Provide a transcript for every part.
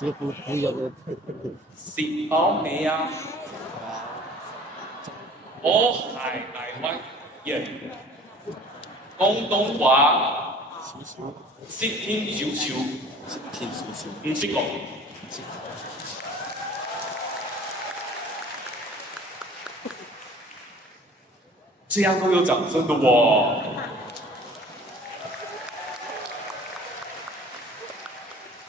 這個不一樣的。食飽未啊？我係大灣人，廣東話少少，識聽少少，聽少少，唔識講。這樣都有掌聲的喎。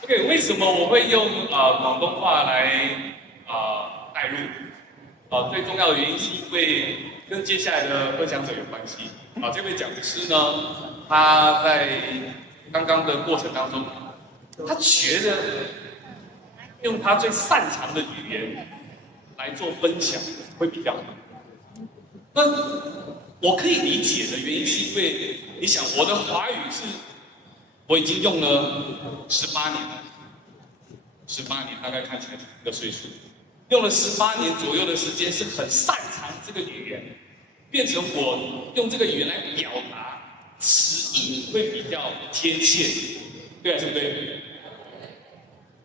OK， 為什麼我會用廣東話來帶入？最重要的原因是因為跟接下來的分享者有關係。這位講師呢，他在剛剛的過程當中，他覺得用他最擅長的語言來做分享會比較好。那我可以理解的原因是因為，你想我的華語是，我已經用了18年了，18年大概看起來這個歲數，用了18年左右的時間，是很擅長這個語言，變成我用這個語言來表達詞義會比較貼切，對啊，對不對？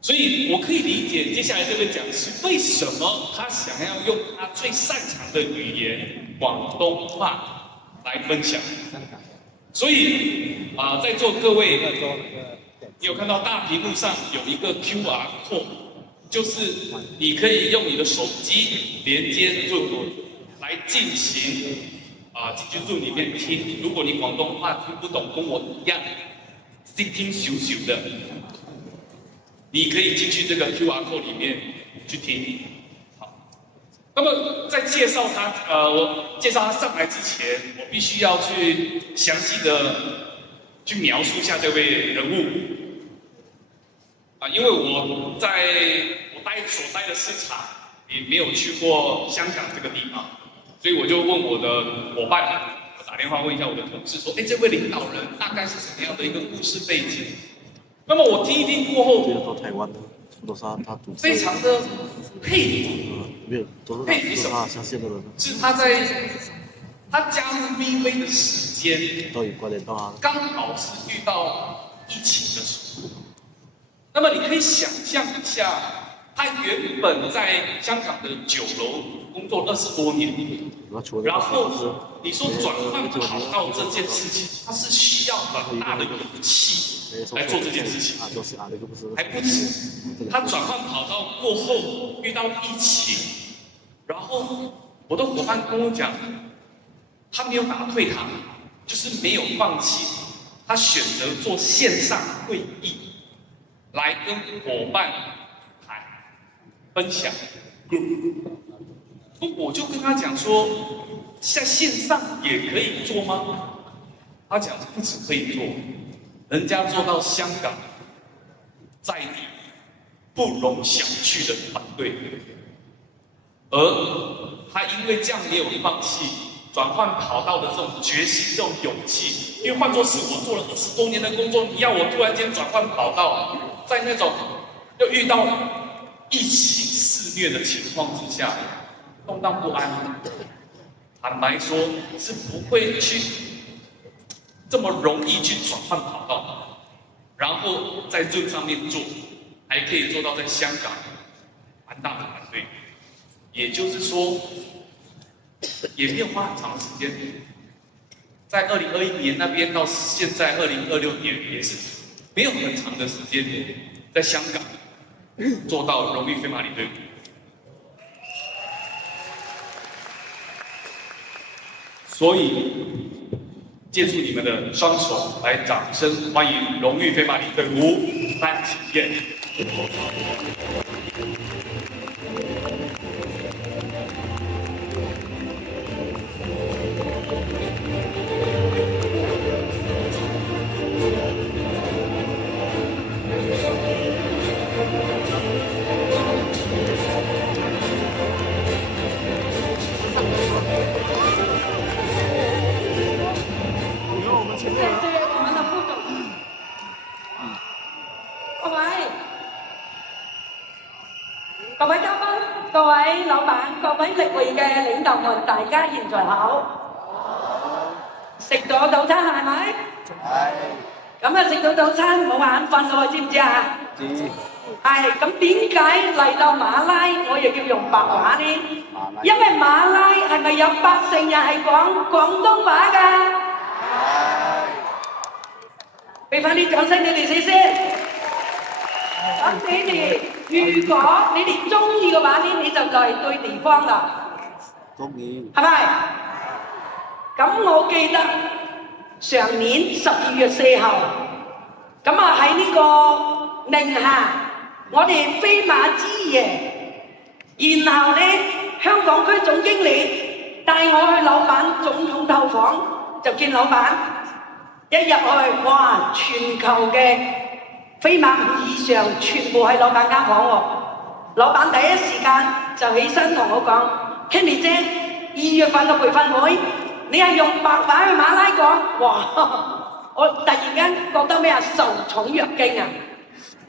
所以我可以理解接下來這位講師為什麼他想要用他最擅長的語言廣東話來分享。所以在座各位，你有看到大屏幕上有一個 QR code， 就是你可以用你的手機連接 Zoom 來進行進去 Zoom 裡面聽。如果你廣東話聽不懂，跟我一樣識聽少少的，你可以進去這個 QR code 裡面去聽。好，那麼在介紹他，我介紹他上來之前，我必須要去詳細的去描述一下這位人物。因為我所待的市場也沒有去過香港這個地方，所以我就問我的夥伴，我打電話問一下我的同事，說：這位領導人大概是什麼樣的一個故事背景？那麼我聽一聽過後，台灣的，都是他讀，非常的佩服，沒有，都是他相信的人，是他加入 VV 的時間，都有關聯到他，剛好是遇到疫情的時候。那麼你可以想象一下，他原本在香港的酒樓工作20多年，然後你說轉換跑道這件事情，他是需要很大的勇氣來做這件事情，還不止。他轉換跑道過後遇到疫情，然後我的夥伴跟我講，他沒有打退堂，就是沒有放棄，他選擇做線上會議。來跟夥伴談分享 group， 我就跟他講說，在線上也可以做嗎？他講不止可以做，人家做到香港在地不容小覷的團隊，而他因為這樣沒有放棄轉換跑道的這種決心、這種勇氣，因為換作是我做了20多年的工作，你要我突然間轉換跑道。在那種又遇到疫情肆虐的情況之下，動盪不安，坦白說是不會去這麼容易去轉換跑道，然後在這上面做，還可以做到在香港蠻大的團隊，也就是說，也沒有花很長的時間，在2021年那邊到現在2026年也是。沒有很長的時間，在香港做到榮譽飛馬領隊。所以，借助你們的雙手，來掌聲歡迎榮譽飛馬領隊吳丹燕。各位嘉賓、各位老闆、各位歷會嘅領導們，大家現在好。食咗早餐係咪？係。咁啊食咗早餐冇眼瞓咯，知唔知啊？知。係咁點解嚟到馬拉我又要用白話呢？因為馬拉係咪有80%人係講廣東話㗎？俾翻啲掌聲你哋先。咁你哋如果你哋中意嘅話呢，你就嚟對地方啦。中意。係咪？咁我記得上年12月4號，咁啊喺呢個寧夏，我哋飛馬之夜，然後呢香港區總經理帶我去老闆總統套房，就見老闆，一入去，哇！全球嘅飛馬5以上全部喺老闆間房喎。老闆第一時間就起身同我講 ，Kenny 姐，2月份嘅培訓會，你係用白話去馬拉講，哇！我突然間覺得咩啊，受寵若驚啊，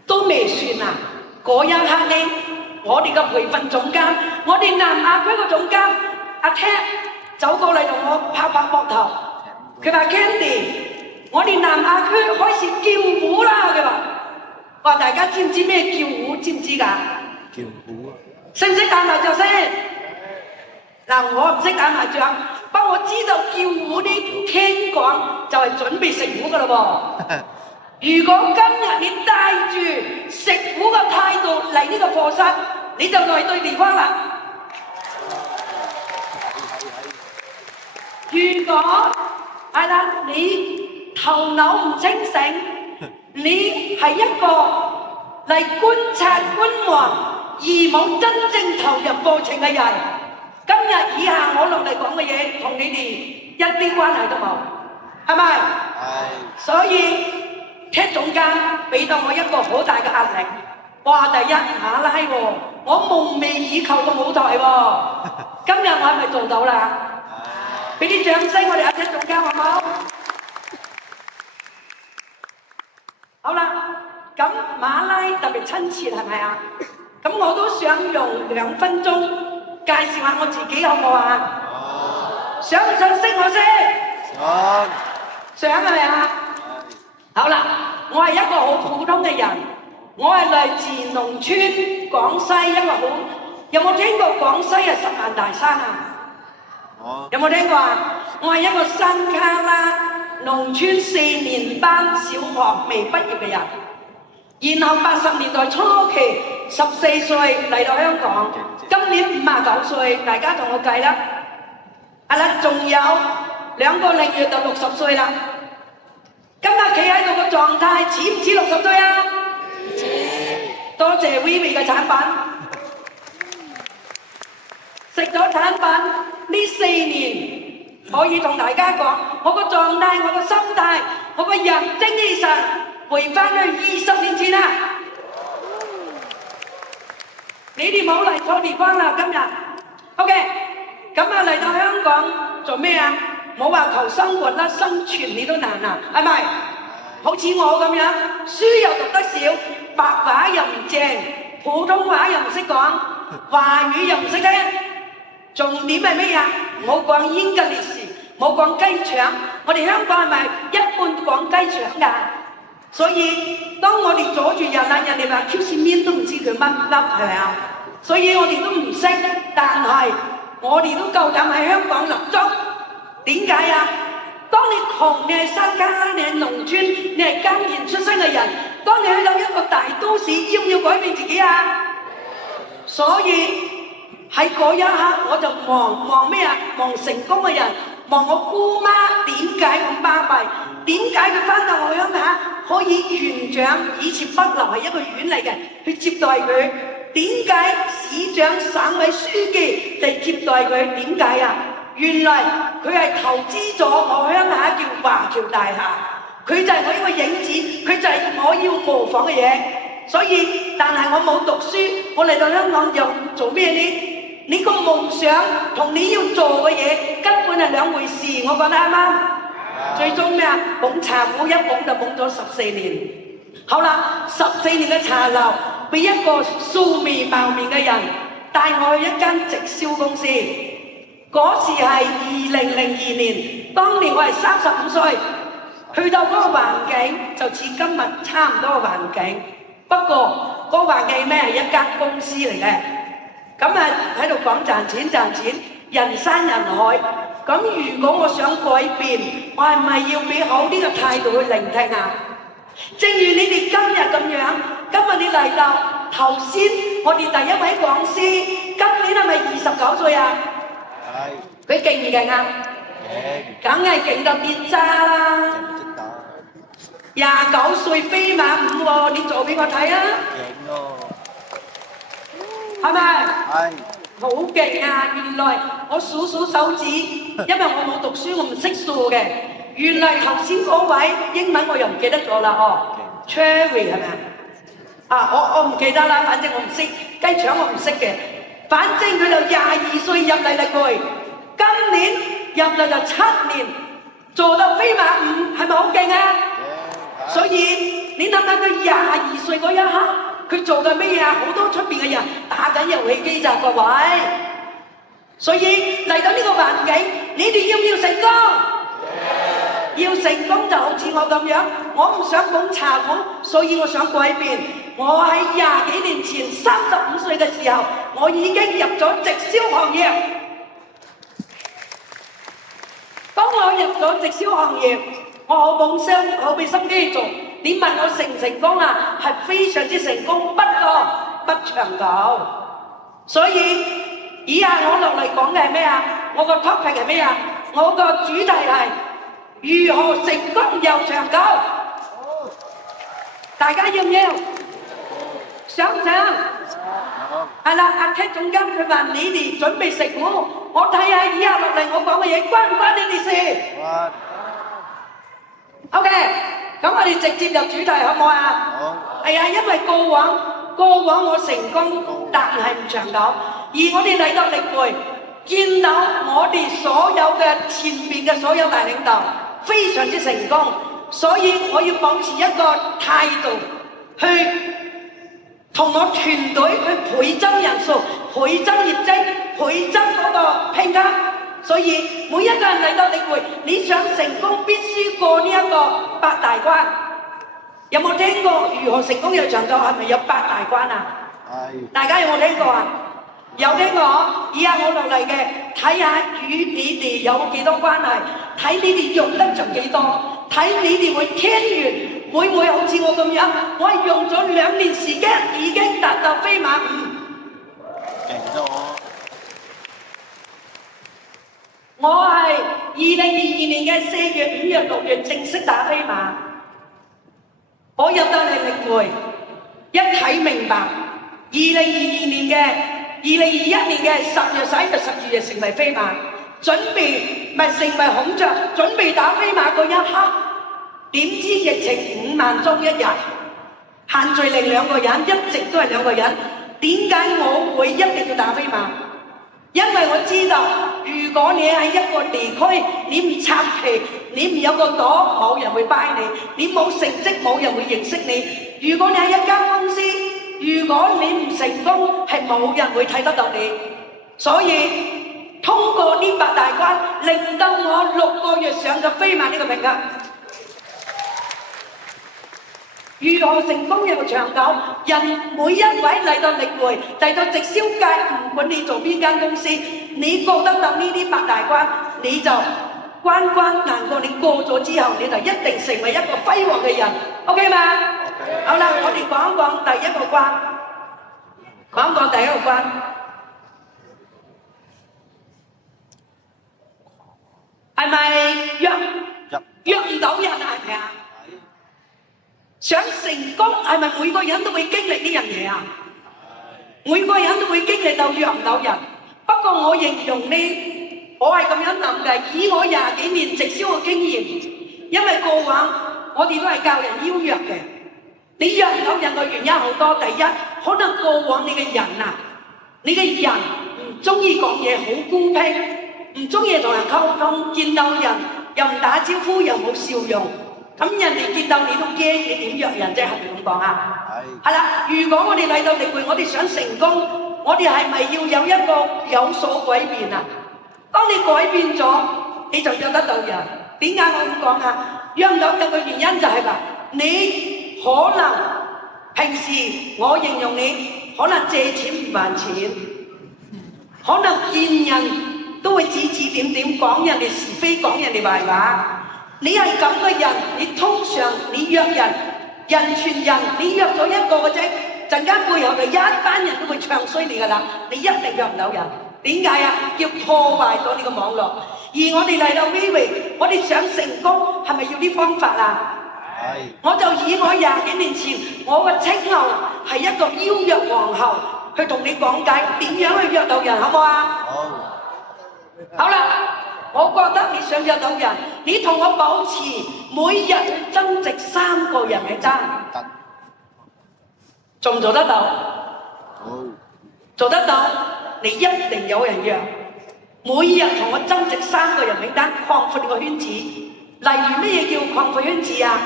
都未算啊！嗰一刻呢，我哋嘅培訓總監，我哋南亞區嘅總監阿 Ted 走過嚟同我拍拍膊頭，佢話 Candy， 我哋南亞區開始叫虎啦！佢話大家知唔知咩叫虎？知唔知㗎？叫虎啊！識唔識打麻雀先？嗱，我唔識打麻雀，不過我知道叫虎呢，聽講就係準備食虎㗎嘞喎。如果今日你帶住食虎嘅態度嚟呢個課室，你就來對地方啦。如果係啦，你頭腦唔清醒，你係一個嚟觀察觀望而冇真正投入課程嘅人，今日以下我落嚟講嘅嘢同你哋一啲關係都冇，係咪？係。所以Ted總監俾到我一個好大嘅壓力。哇！第一馬拉喎，我夢寐以求嘅舞台喎，今日我係咪做到啦？俾啲掌聲我哋阿Ted總監好唔好？好啦，咁馬拉特別親切係咪啊？咁我都想用2分鐘介紹下我自己好唔好啊？想唔想識我先？想係咪啊？好啦，我係一個好普通嘅人，我係來自農村廣西，因為好有冇聽過廣西係10萬大山啊？有冇聽過啊？我係一個山卡拉農村4年班小學未畢業嘅人，然後80年代初期14歲嚟到香港，今年59歲，大家同我計啦。係啦，仲有2個零月就60歲啦。今日企喺度嘅狀態似唔似60歲啊？似。多謝 Vivi 嘅產品，食咗產品呢4年，可以同大家講，我個狀態、我個心態、我個人精氣神，回翻去20年前啦。你哋冇嚟錯地方啦，今日。OK， 咁啊嚟到香港做咩啊？冇話求生活啦，生存你都難啊，係咪？好似我咁樣，書又讀得少，白話又唔正，普通話又唔識講，華語又唔識聽，重點係咩呀？冇講英格利士，冇講雞腸，我哋香港係咪一般講雞腸㗎？所以當我哋阻住人啦，人哋話 QC 面都唔知佢乜粒，係咪啊？所以我哋都唔識，但係我哋都夠膽喺香港立足。點解啊？當你窮，你係山卡拉，你係農村，你係耕田出身嘅人，當你去到一個大都市，要唔要改變自己啊？所以喺嗰一刻，我就望咩啊？望成功嘅人，望我姑媽點解咁巴閉？點解佢翻到我鄉下可以園長？以前北流係一個縣嚟嘅，去接待佢。點解市長、省委書記嚟接待佢？點解啊？原來佢係投資咗我鄉下叫華僑大廈，佢就係我一個影子，佢就係我要模仿嘅嘢。所以，但係我冇讀書，我嚟到香港又做咩呢？你個夢想同你要做嘅嘢根本係兩回事，我覺得啱啱？最終咩啊？捧茶壺一捧就捧咗14年。好啦，14年嘅茶樓，俾一個素未謀面嘅人帶我去一間直銷公司。嗰時係2002年，當年我係35歲，去到嗰個環境就似今日差唔多嘅環境。不過個環境咩係一間公司嚟嘅，咁啊喺度講賺錢，人山人海。咁如果我想改變，我係咪要俾好啲嘅態度去聆聽啊？正如你哋今日咁樣，今日你嚟到頭先，我哋第一位講師，今年係咪29歲啊？係。佢勁唔勁啊？勁。梗係勁到跌渣啦！29歲飛馬舞喎，你做俾我睇啊！勁喎。係咪？係。好勁啊！原來我數手指，因為我冇讀書，我唔識數嘅。原來頭先嗰位英文我又唔記得咗啦，哦 ，Cherry 係咪啊？我唔記得啦，反正我唔識雞腸，我唔識嘅。反正佢就22歲入嚟啦佢，今年入嚟就7年，做到飛馬舞，係咪好勁啊？所以你諗下佢22歲嗰一刻，佢做緊咩嘢啊？好多出邊嘅人打緊遊戲機咋各位，所以嚟到呢個環境，你哋要唔要成功？要成功就好似我咁樣，我唔想捧茶捧，所以我想改變。我喺20幾年前35歲嘅時候，我已經入咗直銷行業。當我入咗直銷行業，我好捧心，好俾心機去做。你問我成唔成功啊？係非常之成功，不過不長久。所以以下我落嚟講嘅係咩啊？我個 topic 係咩啊？我個主題係如何成功又長久？大家要唔要？想唔想？係啦，阿 K 總監佢話你哋準備食糊，我睇下以下落嚟我講嘅嘢關唔關你哋事？OK， 咁我哋直接入主題好唔好啊？好。係啊，因為過往我成功，但係唔長久，而我哋嚟到力匯，見到我哋所有嘅前邊嘅所有大領導非常之成功，所以我要保持一個態度去同我團隊去倍增人數、倍增業績、倍增嗰個評價。所以每一個人嚟到力匯，你想成功必須過呢一個8大關。有冇聽過如何成功又長久？係咪有8大關啊？係。大家有冇聽過啊？有聽過？以下我落嚟嘅，睇下與你哋有幾多關係，睇你哋用得着幾多，睇你哋會聽完會唔會好似我咁樣？我係用咗2年時間已經達到飛馬舞。勁咗！我係2022年嘅4月、5月、6月正式打飛馬。我入到嚟力匯，一睇明白2021年嘅10月、11月、12月成為飛馬，準備咪成為孔雀，準備打飛馬嗰一刻，點知疫情5萬宗一日，限聚令2個人，一直都係2個人。點解我會一定要打飛馬？因為我知道，如果你喺一個地區，你唔插旗，你唔有個朵，冇人會拜你；你冇成績，冇人會認識你。如果你喺一間公司，如果你唔成功，係冇人會睇得到你。所以通過呢8大關，令到我6個月上咗飛馬呢個評級。如何成功又長久？人每一位嚟到力匯，嚟到直銷界，唔管你做邊間公司，你過得到呢啲8大關，你就關關難過。你過咗之後，你就一定成為一個輝煌嘅人。OK 嗎？好啦，我哋講一講第一個關，講一講第一個關，係咪約唔到人啊？係咪啊？想成功係咪每個人都會經歷呢樣嘢啊？每個人都會經歷到約唔到人。不過我形容呢，我係咁樣諗嘅，以我20幾年直銷嘅經驗，因為過往我哋都係教人邀約嘅。你約唔到人嘅原因好多，第一，可能過往你嘅人啊，你嘅人唔中意講嘢，好孤僻，唔中意同人溝通，見到人又唔打招呼，又冇笑容。咁人哋見到你都驚，你點約人啫？係咪咁講啊？係啦，如果我哋嚟到力匯，我哋想成功，我哋係咪要有一個有所改變啊？當你改變咗，你就約得到人。點解我咁講啊？約唔到人嘅原因就係話，你可能平時我形容你可能借錢唔還錢，可能見人都會指指點點講人哋是非，講人哋壞話。你係咁嘅人，你通常你約人傳人，你約咗一個嘅啫，陣間背後就一班人都會唱衰你㗎啦，你一定約唔到人。點解啊？要破壞咗你個網絡。而我哋嚟到 Vivi， 我哋想成功係咪要啲方法啊？我就以我20幾年前我嘅稱號係一個邀約皇后，去同你講解點樣去約到人，好唔好啊？好啦，我覺得你想約到人，你同我保持每日增值3個人名單，做唔做得到？做得到，你一定有人約。每日同我增值3個人名單，擴闊你個圈子。例如咩嘢叫擴闊圈子啊？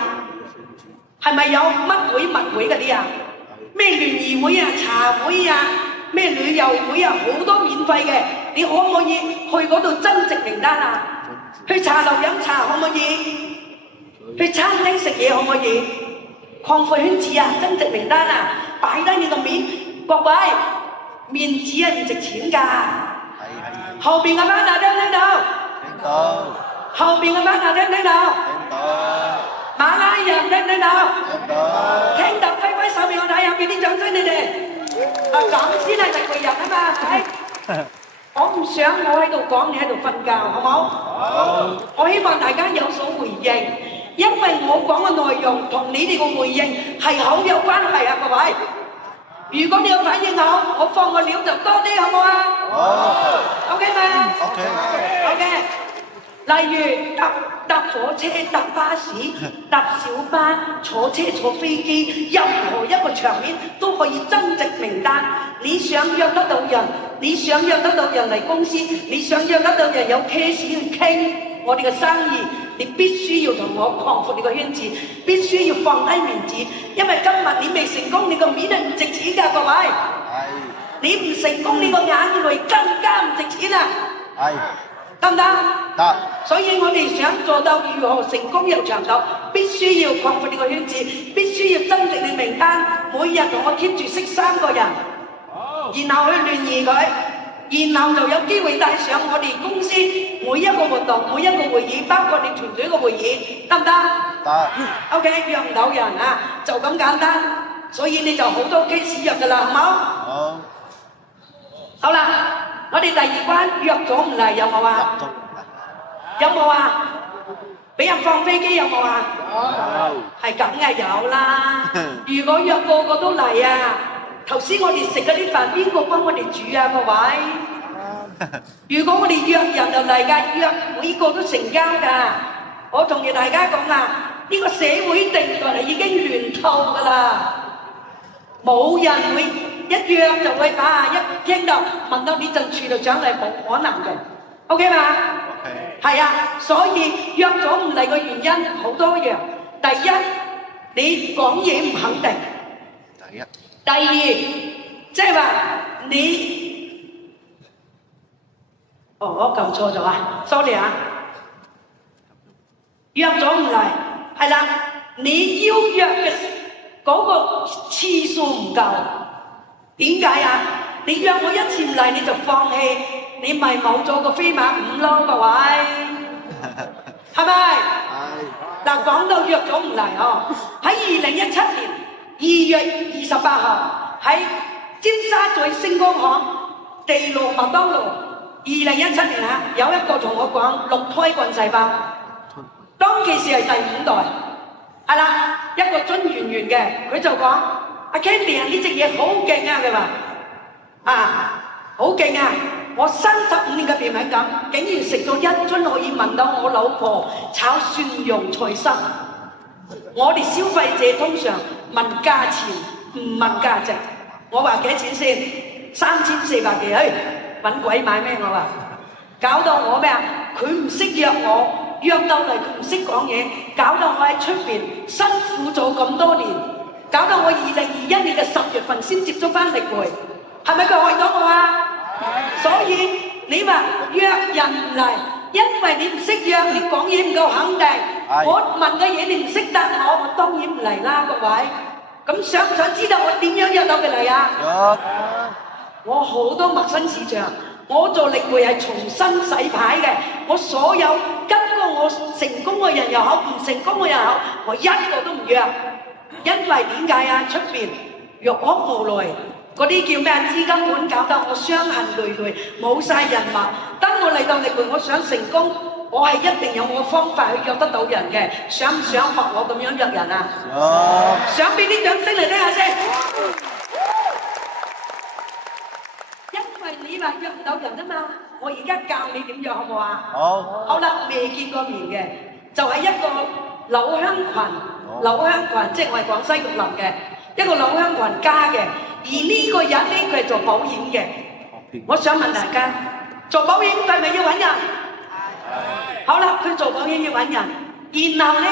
係咪有乜會物會嗰啲啊？咩聯誼會啊、茶會啊、咩旅遊會啊，好多免費嘅，你可唔可以去嗰度增值名單啊？去茶樓飲茶可唔可以？去餐廳食嘢可唔可以？擴闊圈子啊，增值名單啊，擺低你個面，各位面子係唔值錢㗎。後邊嘅 partner 聽唔聽到？聽到。後邊嘅 partner 聽唔聽到？聽到。馬拉人聽唔聽到？聽到。聽到揮揮手俾我睇下，俾啲掌聲你哋。咁先係第個人啊嘛，係。我唔想我喺度講，你喺度瞓覺，好唔好？好。我希望大家有所回應，因為我講嘅內容同你哋嘅回應係好有關係啊，各位。如果你有反應好，我放個料就多啲，好唔好啊？好。OK 嗎 ？OK。例如搭火車、搭巴士、搭小巴、坐車、坐飛機，任何一個場面都可以增值名單。你想約得到人，你想約得到人嚟公司，你想約得到人有 case 去傾我哋嘅生意，你必須要同我擴闊你個圈子，必須要放低面子，因為今日你未成功，你個面係唔值錢㗎，各位。你唔成功，你個眼淚更加唔值錢啊！得唔得？得。所以我哋想做到如何成功有長久，必須要擴闊你個圈子，必須要增值你名單，每日同我 keep 住識3個人，然後去聯誼佢，然後就有機會帶上我哋公司每一個活動、每一個會議，包括你團隊嘅會議，得唔得？得。OK， 約唔到人啊，就咁簡單，所以你就好多 case 約㗎啦，好冇？好。好啦。我哋第2關約咗唔嚟有冇啊？有冇啊？俾人放飛機有冇啊？有。係梗係有啦。如果約個個都嚟啊，頭先我哋食嗰啲飯邊個幫我哋煮啊？各位。如果我哋約人就嚟㗎，約每個都成交㗎。我同大家講啊，呢個社會定律係已經亂套㗎啦，冇人會。一約就會一聽到問到你陣處就上嚟，冇可能嘅 ，OK 嘛？ OK。係啊，所以約咗唔嚟嘅原因好多樣。第一，你講嘢唔肯定。第二，即係話你，我撳錯咗啊 ，sorry 啊。約咗唔嚟，係啦，你邀約嘅嗰個次數唔夠。點解啊？你約我1次唔嚟你就放棄，你咪冇咗個飛馬5咯，各位，係咪？係。嗱，講到約咗唔嚟哦，喺2017年2月28號喺尖沙咀星光行地路麥當勞，2017年啊，有一個同我講6胎幹細胞，當其時係第5代，係啦，一個樽圓圓嘅，佢就講。阿 Candy 啊，呢隻嘢好勁啊！佢話好勁啊！我35年嘅便秘感，竟然食咗1樽可以聞到我老婆炒蒜蓉菜心。我哋消費者通常問價錢，唔問價值。我話幾錢先？3400幾，揾鬼買咩？我話搞到我咩啊？佢唔識約我，約到嚟佢唔識講嘢，搞到我喺出邊辛苦咗咁多年。搞到我2021年嘅10月份先接觸翻力回，係咪佢害咗我啊？所以你話約人唔嚟，因為你唔識約，你講嘢唔夠肯定。我問嘅嘢你唔識答我當然唔嚟啦，各位。咁想唔想知道我點樣約到佢嚟啊？Được. 我好多陌生市場，我做力會係重新洗牌嘅。我所有跟過我成功嘅人又好，唔成功嘅人又好，我一個都唔約。因為點解啊？出邊欲哭無淚，嗰啲叫咩啊？資金盤搞得我傷痕累累，冇晒人脈。當我嚟到力會，我想成功，我係一定有我嘅方法去約得到人嘅。想唔想學我咁樣約人啊？想俾啲掌聲嚟聽下先。因為你話約唔到人啊嘛，我而家教你點約好唔好啊？好。好啦，未見過面嘅，就係一個老鄉群，老鄉群即係我係廣西玉林嘅一個老鄉群家嘅，而呢個人呢佢係做保險嘅。我想問大家，做保險佢係咪要揾人？好啦，佢做保險要揾人，然後呢，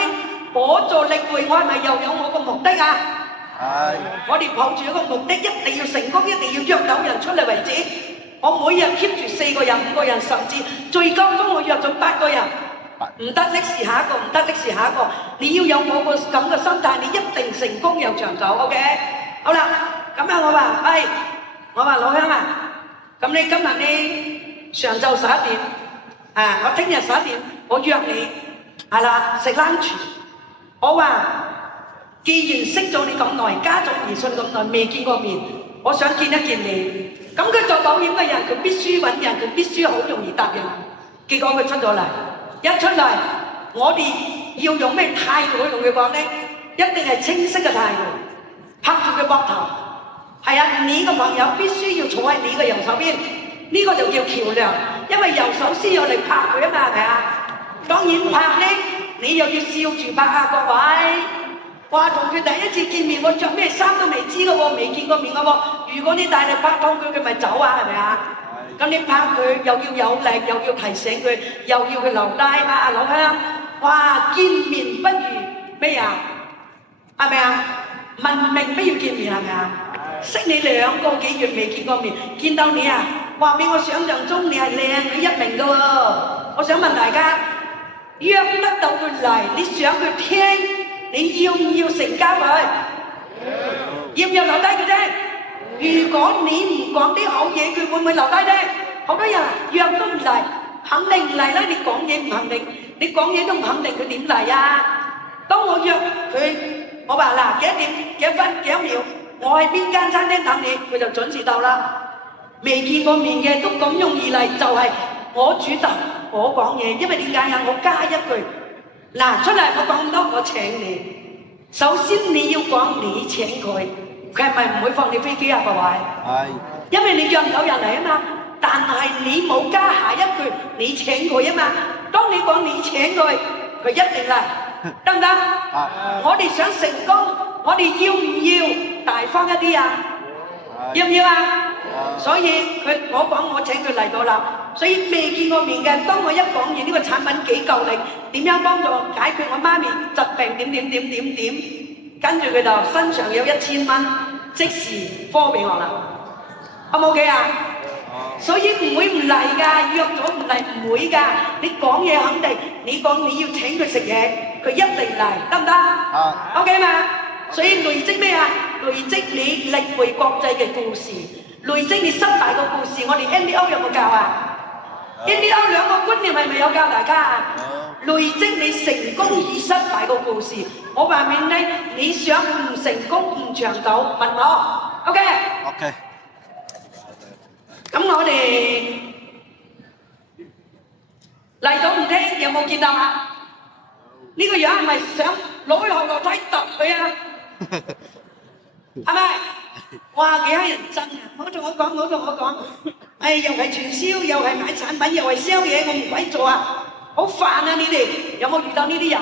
我做力會，我係咪又有我個目的啊？我哋抱住一個目的，一定要成功，一定要約到人出嚟為止。我每日 keep 住4個人、5個人，甚至最高峰我約咗8個人，唔得的是下一個，唔得的是下一個。你要有我個咁嘅心態，你一定成功又長久。OK， 好啦，咁樣我話，我話老鄉啊，咁你今日呢上晝11點，我聽日11點，我約你係啦食 lunch。我話。既然識咗你咁耐，加咗微信咁耐，未見過面，我想見一見你。咁佢做保險嘅人，佢必須揾人，佢必須好容易答應。結果佢出咗嚟，一出嚟，我哋要用咩態度去同佢講呢？一定係清晰嘅態度，拍住佢膊頭。係啊，你個朋友必須要坐喺你嘅右手邊，呢個就叫橋梁，因為右手先有嚟拍佢啊嘛，係咪啊？當然拍呢，你又要笑住拍啊，各位。話同佢第一次見面，我着咩衫都未知嘅喎，未見過面嘅喎。如果你帶你拍拖佢咪走啊，係咪啊？咁你拍佢又要有力，又要提醒佢，又要佢留低啊，老鄉。哇，見面不如咩啊？係咪啊？聞名不如見面係咪啊？識你2個幾月未見過面，見到你啊，話俾我想象中你係靚女一名嘅喎。我想問大家，約得到佢嚟，你想佢聽？你要唔要成交佢？要唔要留低佢啫？如果你唔講啲好嘢，佢會唔會留低啫？好多人約都唔嚟，肯定唔嚟啦！你講嘢唔肯定，你講嘢都唔肯定，佢點嚟啊？當我約佢，我話嗱幾多點、幾多分、幾多秒，我喺邊間餐廳等你，佢就準時到啦。未見過面嘅都咁容易嚟，就係我主動，我講嘢，因為點解啊？我加一句。嗱，出嚟我講咁多，我請你。首先你要講你請佢，佢係咪唔會放你飛機啊？各位，係，因為你約唔到人嚟啊嘛。但係你冇加下一句你請佢啊嘛。當你講你請佢，佢一定嚟，得唔得？我哋想成功，我哋要唔要大方一啲啊？要唔要啊？所以我講我請佢嚟到啦。所以未見過面嘅，當我一講完呢個產品幾夠力，點樣幫助解決我媽咪疾病點，跟住佢就身上有1000蚊，即時科俾我啦。好唔 OK 啊？所以唔會唔嚟㗎，約咗唔嚟唔會㗎。你講嘢肯定，你講你要請佢食嘢，佢一定嚟，得唔得？OK 嘛？所以累積咩啊？累積你力會國際嘅故事，累積你失敗嘅故事。我哋 NDO 有冇教啊？NDO 2個觀念係咪有教大家啊？累積你成功與失敗嘅故事。我話明咧，你想唔成功唔長久，問我 ，OK？ OK。咁我哋嚟到唔聽，有冇見到啊？呢個樣係咪想攞去後樓梯揼佢啊？係咪？哇！幾乞人憎啊！我同我講，又係傳銷，又係買產品，又係 sell 嘢，我唔鬼做啊！好煩啊！你哋有冇遇到呢啲人？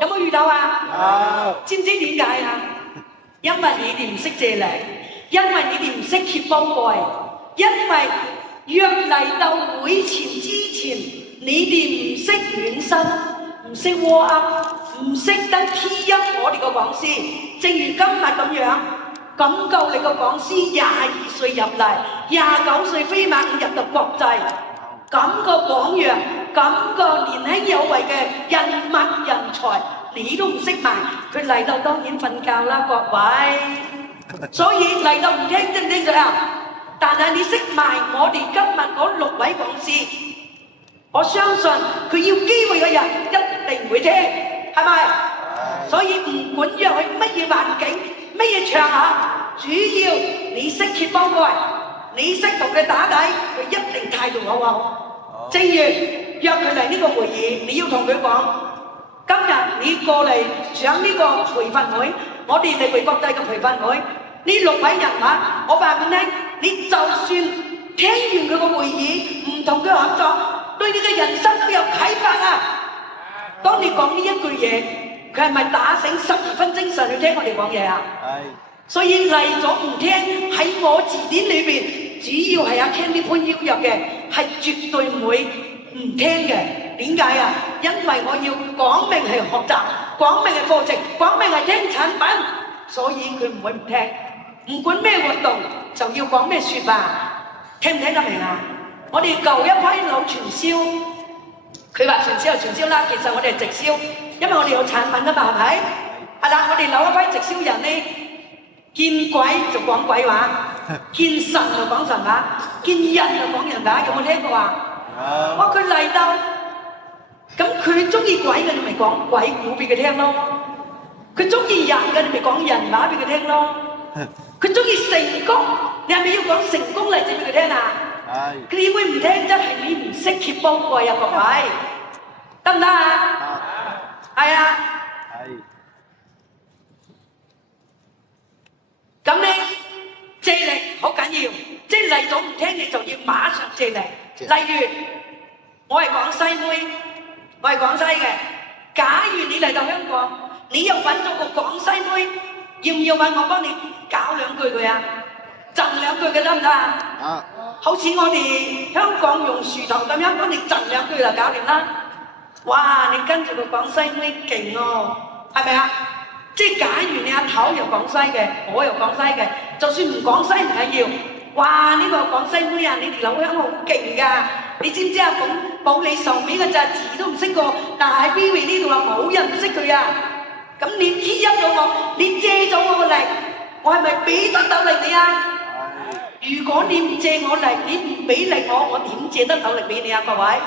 有冇遇到啊？知唔知點解啊？因為你哋唔識借力，因為你哋唔識 keep 波蓋，因為約嚟到會前之前，你哋唔識軟身，唔識 warm up，唔識得 key up 我哋個講師，正如今日咁樣。咁夠力個講師22歲入嚟，29歲飛馬入到國際，咁個榜樣，咁個年輕有為嘅人物人才，你都唔識埋，佢嚟到當然瞓覺啦，各位。所以嚟到唔聽，知唔知啊？但係你識埋我哋今日嗰6位講師，我相信佢要機會嘅人一定會聽，係咪？所以唔管約去乜嘢環境、乜嘢場合，主要你識揭幫佢，你識同佢打底，佢一定態度好好。正如約佢嚟呢個會議，你要同佢講，今日你過嚟上呢個培訓會，我哋利維國際嘅培訓會，呢6位人物，我話俾你聽，你就算聽完佢個會議，唔同佢合作，對你嘅人生都有啟發啊！當你講呢一句嘢，佢係咪打醒12分精神去聽我哋講嘢啊？所以嚟咗唔聽，喺我字典裏邊，只要係阿 Candy 潘邀約嘅，係絕對唔會唔聽嘅。點解啊？因為我要講明係學習，講明係課程，講明係聽產品，所以佢唔會唔聽。唔管咩活動，就要講咩説話，聽唔聽得明啊？我哋舊一批老傳銷，佢話傳銷就傳銷啦，其實我哋係直銷，因為我哋有產品啊嘛，係咪？係啦，我哋老一批直銷人呢，見鬼就講鬼話，見神就講神話，見人就講人話，有冇聽過啊？哇！佢嚟到，咁佢中意鬼嘅，你咪講鬼故俾佢聽咯；佢中意人嘅，你咪講人話俾佢聽咯。佢中意成功，你係咪要講成功例子俾佢聽啊？佢會唔聽，真係你唔識揭幫過啊，各位，得唔得啊？係啊。咁咧借力好緊要，即係嚟咗唔聽，你就要馬上借力。例如我係廣西妹，我係廣西嘅。假如你嚟到香港，你又揾咗個廣西妹，要唔要揾我幫你搞2句佢啊？贈2句嘅得唔得啊？好似我哋香港用樹頭咁樣幫你贈2句就搞掂啦。哇！你跟住個廣西妹勁喎，係咪啊？即係假如你阿頭又廣西嘅，我又廣西嘅，就算唔廣西唔緊要。哇！呢個廣西妹啊，你哋老鄉好勁㗎！你知唔知啊？保利上面嘅隻字都唔識過，但係喺 Biwi 呢度啊冇人唔識佢啊！咁你貼入咗我，你借咗我個力，我係咪俾得到力你啊？如果你唔借我力，你唔俾力我，我點借得到力俾你啊？各位，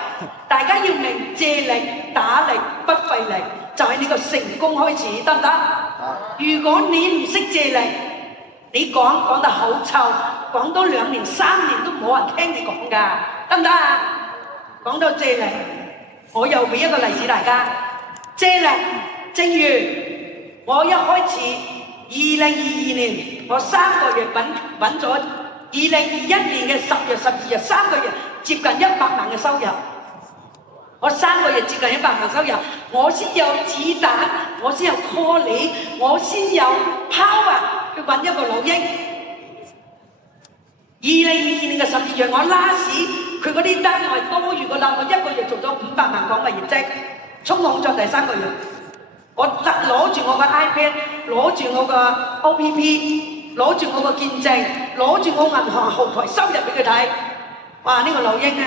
大家要明借力打力不費力，就係呢個成功開始，得唔得？如果你唔識借力，你講得好臭，講多2年3年都冇人聽你講㗎，得唔得啊？講到借力，我又俾一個例子大家，借力，正如我一開始2022年，我3個月揾咗2021年嘅10月12日3個月，接近100萬嘅收入。我3個月接近100萬收入，我先有子彈，我先有 call 你，我先有 power 去揾一個老鷹。2022年嘅12月，我拉屎，佢嗰啲單我係多餘㗎啦，我1個月做咗500萬港嘅業績，衝孔咗第3個月，我攞住我個 iPad， 攞住我個 OPP， 攞住我個見證，攞住我銀行後台收入俾佢睇。哇！呢個老鷹啊！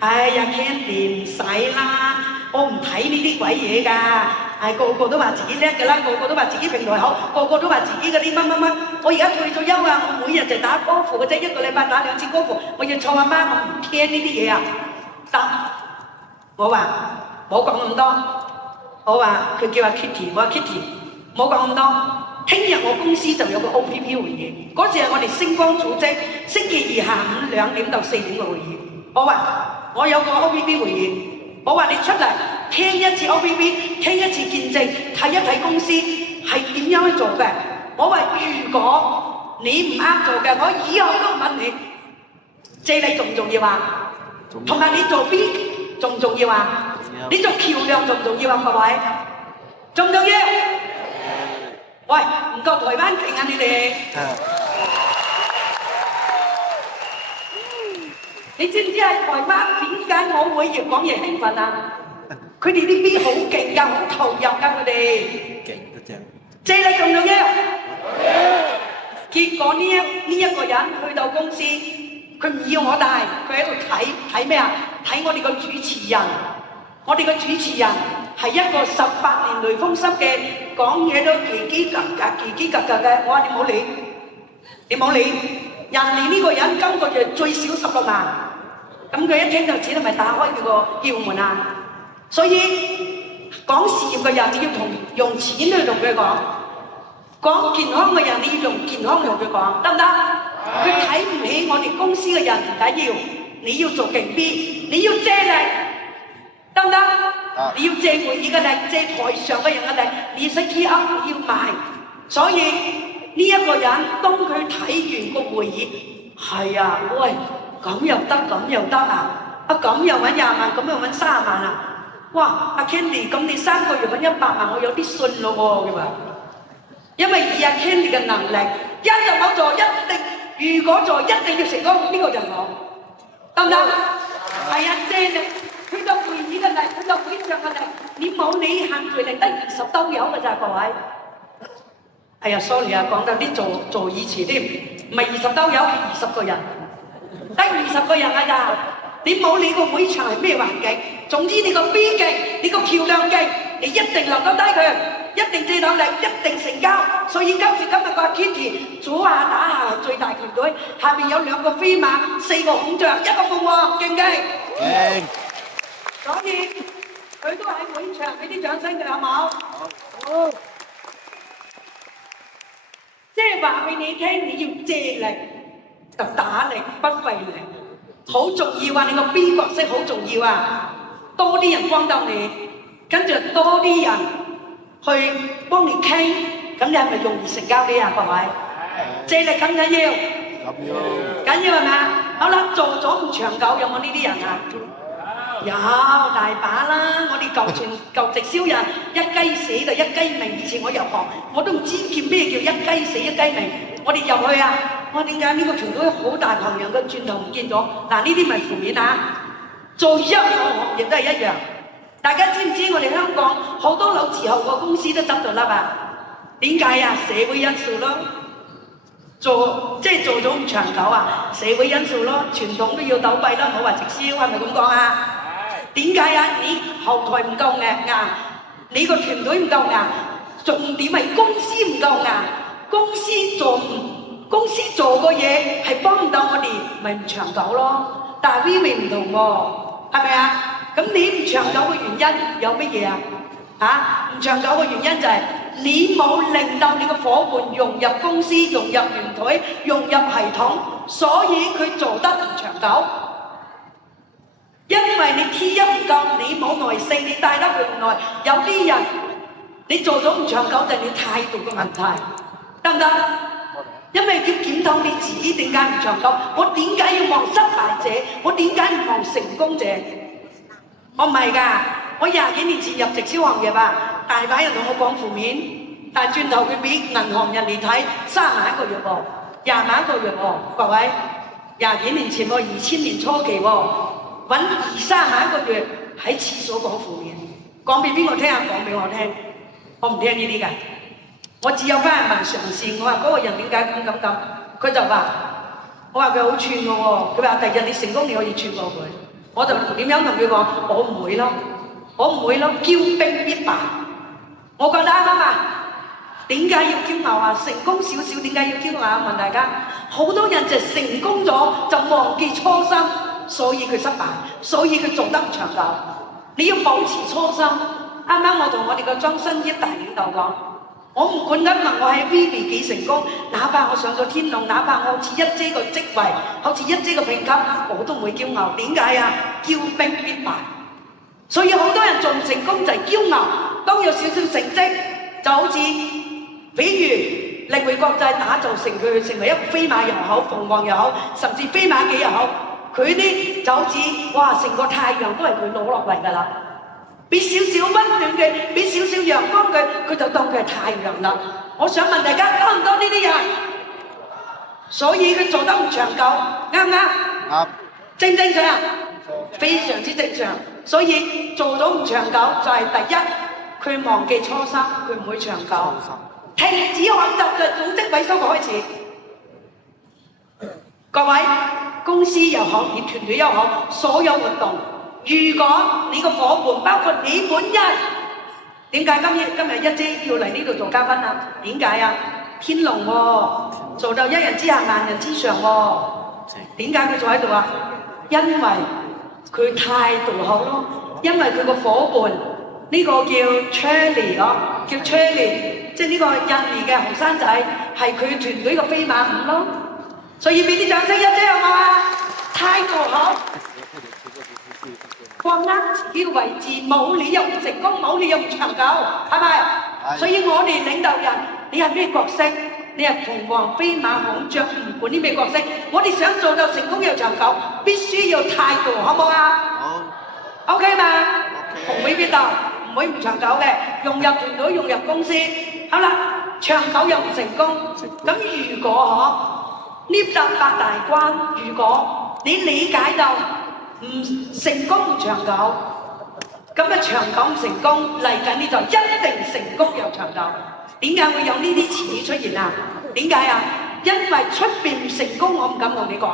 哎呀 ，Candy 唔使啦，我唔睇呢啲鬼嘢㗎。係個個都話自己叻㗎啦，個個都話自己平台好，個個都話自己嗰啲乜乜乜。我而家退咗休啊，我每日就打高爾夫嘅啫，1個禮拜打2次高爾夫。我要湊阿媽，我唔聽呢啲嘢啊。得，我話冇講咁多。我話佢叫阿 Kitty， 我話 Kitty 冇講咁多。聽日我公司就有個 OPP 會議，嗰次係我哋星光組織星期2下午2點到4點嘅會議。我話我有個 OPP 會議，我話你出嚟聽一次 OPP， 聽一次見證，睇一睇公司係點樣去做嘅。我話如果你唔啱做嘅，我以後都唔問你。借你重唔重要啊？同埋你做 B 重唔重要啊？你做橋梁重唔重要啊？各位，重唔重要？喂，唔夠台灣勁啊！你哋，你知唔知喺台灣點解我會越講越興奮啊？佢哋啲 B 好勁㗎，好投入㗎，佢哋。勁得正。借你重唔重要？結果呢一個人去到公司，佢唔要我帶，佢喺度睇咩啊？睇我哋個主持人。我哋嘅主持人係一個18年雷鋒濕嘅，講嘢都嘰嘰格格、嘰嘰格格嘅。我話你唔好理，你唔好理。人哋呢個人今個月最少16萬，咁佢一聽就知係咪打開佢個竅門啊？所以講事業嘅人，你要用錢去同佢講；講健康嘅人，你要用健康同佢講，得唔得？佢睇唔起我哋公司嘅人唔緊要，你要做勁啲，你要借力，得唔得？你要借會議嘅力，借台上嘅人嘅力，你識 key up， 你要賣。所以呢一個人當佢睇完個會議，係啊，喂，咁又得，咁又得啊！咁又揾20萬，咁又揾30萬啊！哇！阿 Candy， 咁你3個月揾100萬，我有啲信咯喎，佢話。因為以阿 Candy 嘅能力，一日冇做一定，如果做一定要成功，呢個就我，得唔得？係啊，借力，佢個會議嘅力，佢個會場嘅力，你冇你限聚令得20兜油㗎咋，各位。哎呀 ，sorry 啊，講到啲做以前添，唔係20兜油，係20個人，得20個人㗎咋。你冇你個會場係咩環境，總之你個邊勁，你個橋梁勁，你一定留得低佢，一定借到力，一定成交。所以今時今日個 Kitty 左下打下係最大團隊，下面有2個飛馬，4個孔雀，1個鳳凰，勁唔勁？勁。所以佢都喺會場，俾啲掌聲佢好冇？好。即係話俾你聽，你要借力就打力，不費力。好重要啊！你個 B 角色好重要啊！多啲人幫到你，跟住多啲人去幫你傾，咁你係咪容易成交啲啊？各位，借力緊唔緊要？緊要係咪啊？好啦，做咗唔長久，有冇呢啲人啊？有大把啦！我哋舊直銷人一雞死就一雞鳴。以前我入行，我都唔知叫咩叫一雞死一雞鳴。我哋入去啊！我點解呢個團隊好大朋友嘅轉頭唔見咗？嗱，呢啲咪負面啊！做任何行業都係一樣。大家知唔知我哋香港好多老字號個公司都執咗笠啊？點解啊？社會因素咯。做咗唔長久啊？社會因素咯。傳統都要倒閉啦，唔好話直銷，係咪咁講啊？點解啊？你後台唔夠硬，你個團隊唔夠硬，重點係公司唔夠硬，公司做個嘢係幫唔到我哋，咪唔長久咯。但係 Vivi 唔同喎，係咪啊？咁你唔長久嘅原因有乜嘢啊？唔長久嘅原因就係你冇令到你個夥伴融入公司、融入團隊、融入系統，所以佢做得唔長久。因為你 T1唔夠，你冇耐性，你帶得佢唔耐。有啲人你做咗唔長久就係你態度嘅問題，得唔得？因為要檢討你自己點解唔長久，我點解要望失敗者，我點解唔望成功者？我唔係㗎，我20幾年前入直銷行業啊，大把人同我講負面，但係轉頭佢俾銀行人嚟睇，30萬一個月喎，20萬一個月喎，各位，20幾年前喎，2000年初期喎，揾2-3萬一個月喺廁所講負面，講俾邊個聽啊？講俾我聽，我唔聽呢啲㗎。我只有翻去問上司，我話嗰個人點解咁，佢就話，我話佢好串嘅喎，佢話第日你成功你可以串過佢，我就點樣同佢講？我唔會咯，驕兵必敗，我覺得啱啊嘛。點解要驕傲啊？成功少少點解要驕傲啊？問大家，好多人就成功咗就忘記初心，所以佢失敗，所以佢做得唔長久。你要保持初心。啱啱我同我哋個莊新一大領導講。我唔管得問我喺 Vivi 幾成功，哪怕我上咗天龍，哪怕我好似一姐個職位，好似一姐個評級，我都唔會驕傲。點解啊？驕兵必敗。所以好多人做唔成功就係驕傲，當有少少成績，就好似比如力匯國際打造成佢成為一個飛馬又好，鳳凰又好，甚至飛馬幾又好，佢啲就好似哇成個太陽都係佢攞落嚟㗎啦。俾少少溫暖嘅，俾少少陽光佢，佢就當佢係太陽啦。我想問大家多唔多呢啲人？所以佢做得唔長久，啱唔啱？啱。正唔正常？非常之正常。所以做咗唔長久就係第一，佢忘記初心，佢唔會長久。停止學習就組織萎縮嘅開始。各位，公司又好，業團隊又好，所有活動如果你個伙伴包括你本人，點解今日一姐要嚟呢度做嘉賓啊？點解啊？天龍喎，做到一人之下萬人之上喎。點解佢做喺度啊？因為佢態度好咯，因為佢個伙伴呢個叫 Charlie 咯，叫 Charlie， 即係呢個印尼嘅後生仔，係佢團隊嘅飛馬舞咯。所以俾啲掌聲一姐好嘛？態度好。放握自己嘅位置，冇理由唔成功，冇理由唔長久，係咪？所以我哋領導人，你係咩角色？你係鳳凰飛馬孔雀，唔管啲咩角色，我哋想做到成功又長久，必須要態度，好唔好啊？好。OK 嘛？唔會變動，唔會唔長久嘅，融入團隊，融入公司，好啦，長久又唔成功。咁如果呢搭八大關，如果你理解到唔成功唔長久，咁啊長久唔成功嚟緊呢就一定成功又長久。點解會有呢啲詞語出現啊？點解啊？因為出邊唔成功，我唔敢同你講，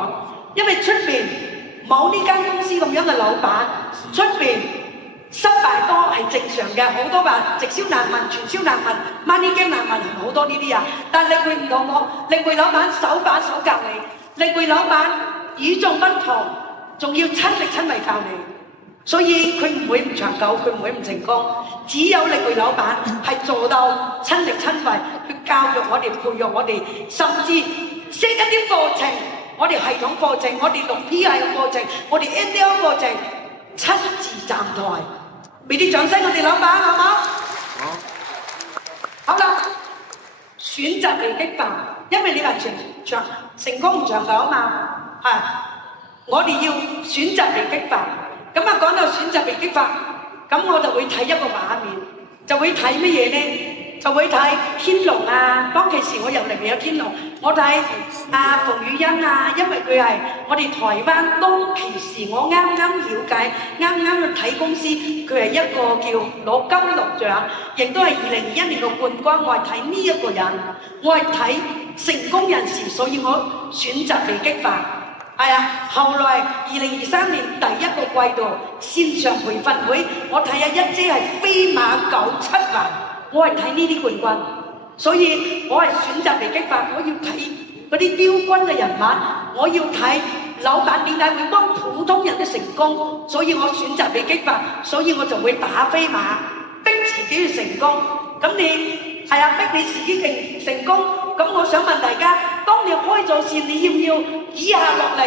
因為出邊冇呢間公司咁樣嘅老闆，出邊失敗多係正常嘅，好多話直銷難民、傳銷難民、money game難民係好多呢啲啊。但係領會唔到我，領會老闆手把手教你，領會老闆與眾不同。仲要親力親為教你，所以佢唔會唔長久，佢唔會唔成功。只有領匯老闆係做到親力親為去教育我哋、培育我哋，甚至設一啲課程，我哋系統課程，我哋6 P 系嘅課程，我哋 NDL 課程，親自站台，俾啲掌聲我哋老闆好冇？好啦，選擇嚟激發，因為你話成功唔長久啊嘛，係。我哋要選擇被激發，咁啊講到選擇被激發，咁我就會睇一個畫面，就會睇乜嘢呢？就會睇天龍啊！當其時我入嚟未有天龍，我睇馮雨欣啊，因為佢係我哋台灣當其時我啱啱了解、啱啱去睇公司，佢係一個叫攞金鹿獎，亦都係2021年嘅冠軍。我係睇呢一個人，我係睇成功人士，所以我選擇被激發。係啊，後來2023年第一個季度線上培訓會，我睇下一姐係飛馬97環，我係睇呢啲冠軍，所以我係選擇被激發，我要睇嗰啲標軍嘅人物，我要睇老闆點解會幫普通人嘅成功，所以我選擇被激發，所以我就會打飛馬，逼自己去成功。咁你係啊，逼你自己成功。咁我想問大家，當你開咗線，你要唔要以下落嚟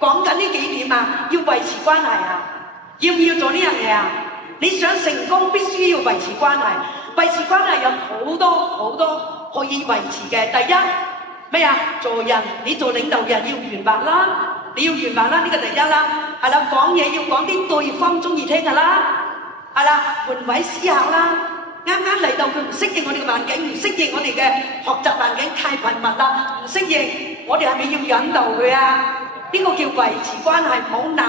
講緊呢幾點啊？要維持關係啊？要唔要做呢樣嘢啊？你想成功，必須要維持關係。維持關係有好多可以維持嘅。第一咩啊？做人，你做領導人要圓滑啦，你要圓滑啦，呢個第一啦。係啦，講嘢要講啲對方中意聽㗎啦。係啦，換位思考啦。啱啱嚟到佢唔適應我哋嘅環境，唔適應我哋嘅學習環境太頻密啦，唔適應，我哋係咪要引導佢啊？呢個叫維持關係，唔好鬧。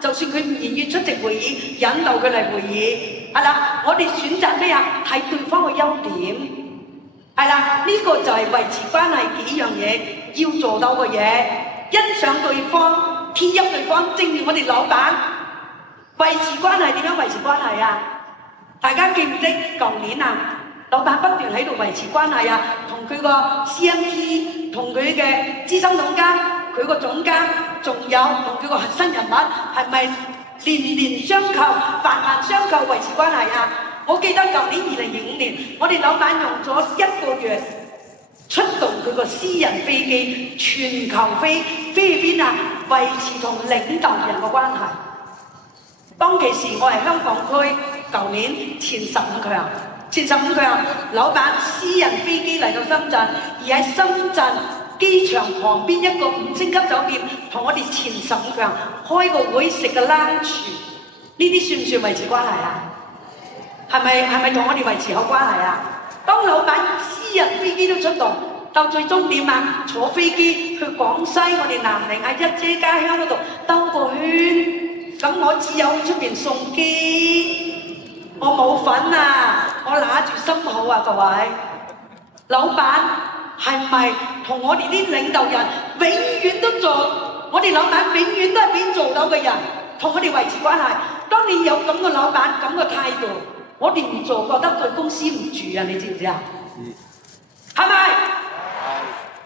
就算佢唔願意出席會議，引導佢嚟會議。係啦，我哋選擇咩啊？睇對方嘅優點。係啦，呢個就係維持關係幾樣嘢要做到嘅嘢。欣賞對方，貼入對方，正如我哋老闆維持關係，點樣維持關係啊？大家記唔記得舊年啊，老闆不斷喺度維持關係啊，同佢個 CMT， 同佢嘅資深總監，佢個總監，仲有同佢個核心人物，係咪年年相扣、環環相扣維持關係啊？我記得舊年2025年，我哋老闆用咗1個月出動佢個私人飛機，全球飛去邊啊？維持同領導人嘅關係。當其時我係香港區舊年前15強，老闆私人飛機嚟到深圳，而喺深圳機場旁邊一個5星級酒店，同我哋前15強開個會食個 lunch， 呢啲算唔算維持關係啊？係咪同我哋維持好關係啊？當老闆私人飛機都出動，到最終點啊？坐飛機去廣西，我哋南寧喺一姐家鄉嗰度兜個圈。咁我只有出邊送機，我冇份啊！我揦住心口啊，各位老闆係咪同我哋啲領導人永遠都做？我哋老闆永遠都係邊做到嘅人，同我哋維持關係。當你有咁嘅老闆咁嘅態度，我哋唔做覺得對公司唔住啊！你知唔知啊？係咪？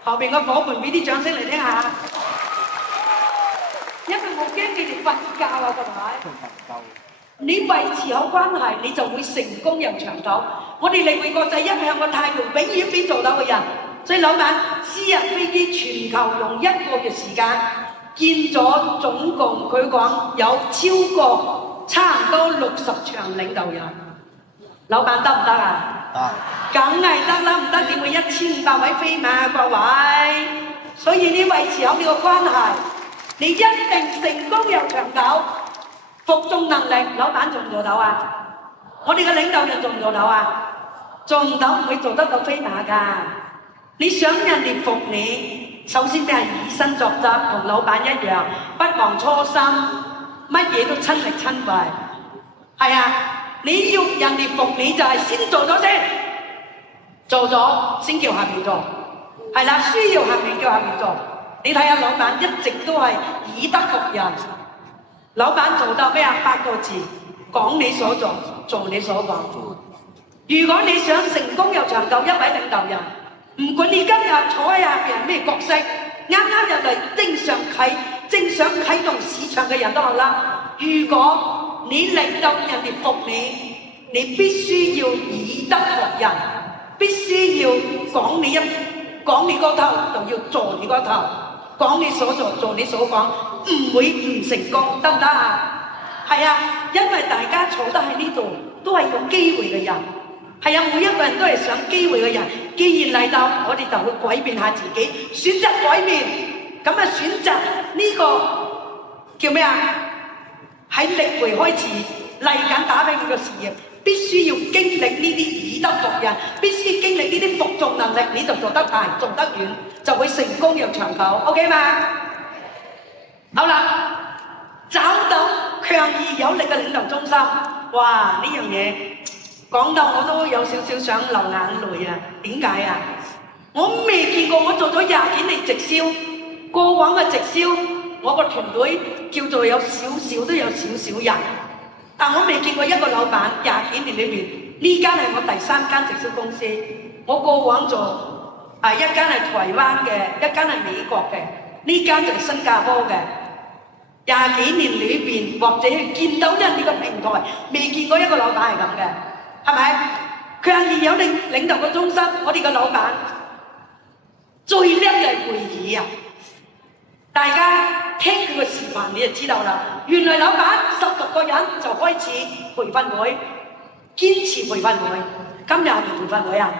後邊嘅伙伴俾啲掌聲嚟聽下，因為我驚你哋瞓覺啊，各位。你維持好關係，你就會成功又長久。我哋利匯國際一向嘅態度，永遠俾做到嘅人。所以老闆，私人飛機全球用1個月時間見咗總共佢講有超過差唔多60場領導人。老闆得唔得啊？得，梗係得啦，唔得點會1500位飛馬各位？所以你維持好呢個關係，你一定成功又長久。服眾能力，老闆做唔做到啊？我哋嘅領導人做唔做到啊？做唔到唔會做得到飛馬㗎。你想人哋服你，首先你係以身作則，同老闆一樣，不忘初心，乜嘢都親力親為。係啊，你要人哋服你就係先做咗先，做咗先叫下面做。係啦，需要下面叫下面做。你睇下老闆一直都係以德服人。老闆做到咩啊？8個字，講你所做，做你所講。如果你想成功又長久，一位領導人，唔管你今日坐喺下邊係咩角色，啱啱入嚟正想啟動市場嘅人都好啦。如果你令到人哋服你，你必須要以德服人，必須要講你嗰頭就要做你嗰頭，講你所做，做你所講。唔會唔成功，得唔得啊？係啊，因為大家坐得喺呢度都係有機會嘅人，係啊，每一個人都係想機會嘅人。既然嚟到，我哋就會改變下自己，選擇改變。咁啊，選擇呢個叫咩啊？喺力匯開始嚟緊打拼佢嘅事業，必須要經歷呢啲以德服人，必須經歷呢啲服眾能力，你就做得大，做得遠，就會成功又長久。OK 嘛？好啦，找到強而有力嘅領導中心，哇！呢樣嘢講到我都有少少想流眼淚啊！點解啊？我未見過，我做咗20幾年直銷，過往嘅直銷，我個團隊叫做有少少人，但我未見過一個老闆20幾年裏邊，呢間係我第3間直銷公司。我過往做一間係台灣嘅，一間係美國嘅，呢間就係新加坡嘅。20幾年裏邊，或者係見到人哋個平台，未見過一個老闆係咁嘅，係咪？強而有力領導嘅中心，我哋嘅老闆最叻嘅係會議啊！大家聽佢個視頻你就知道啦。原來老闆16個人就開始培訓會，堅持培訓會。今日係咪培訓會啊？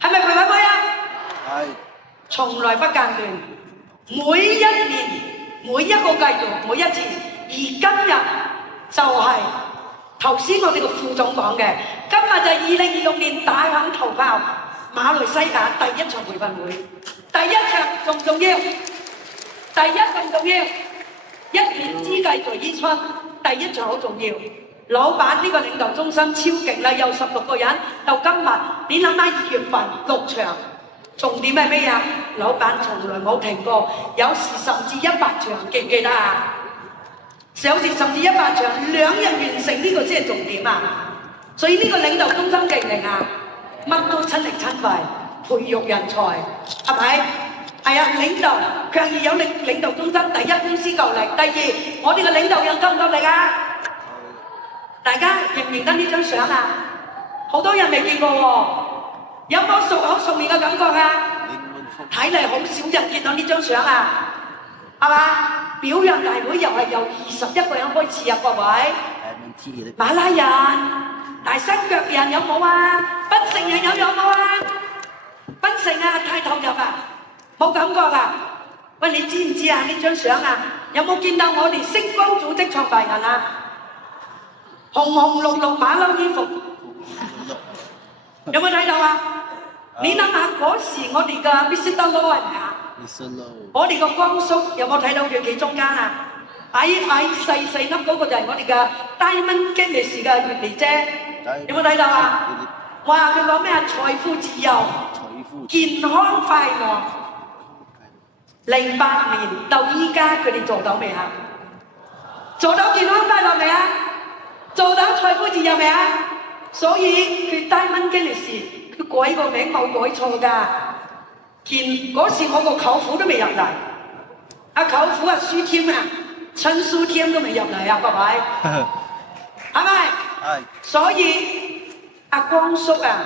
係咪培訓會啊？係。從來不間斷，每一年。每一個季度，每一次，而今日就係頭先我哋個副總講嘅，今日就係2026年大肯投炮馬來西亞第1場培訓會，第1場重唔重要？第1咁重要，一年之計在於春，第1場好重要。老闆呢個領導中心超勁啦，有16個人，到今日，你諗下2月份6場。重點係咩啊？老闆從來冇停過，有時甚至100場，記唔記得啊？有時甚至100場，2日完成呢個先係重點啊！所以呢個領導中心勁唔勁啊？乜都親力親為，培育人才，係咪？係啊，領導強而有力領導中心，第1公司夠力，第2我哋嘅領導人夠唔夠力啊？大家認唔認得呢張相啊？好多人未見過喎。有冇熟口熟面嘅感覺啊？睇嚟好少人見到呢張相啊，係嘛？表揚大會又係由21個人開始啊，各位。馬拉人、大新腳人有冇啊？檳城人有冇啊？檳城啊，太投入啊，冇感覺啊？喂，你知唔知啊？呢張相啊，有冇見到我哋星光組織創辦人啊？紅紅綠綠馬騮衣服。有冇睇到啊？你諗下嗰時我哋嘅 Mr. Low 係咪啊？我哋個光叔有冇睇到佢企中間啊？矮細粒嗰個就係我哋嘅 Diamond Guinness 嘅月麗姐，有冇睇到啊？哇！佢講咩啊？財富自由，健康快樂。08年到依家佢哋做到未啊？做到健康快樂未啊？做到財富自由未啊？所以佢 Diamond Guinness 佢改個名冇改錯㗎。嗰時我個舅父都未入嚟，阿舅父啊書添啊，親書添都未入嚟啊，各位，係咪？係。所以阿光叔啊，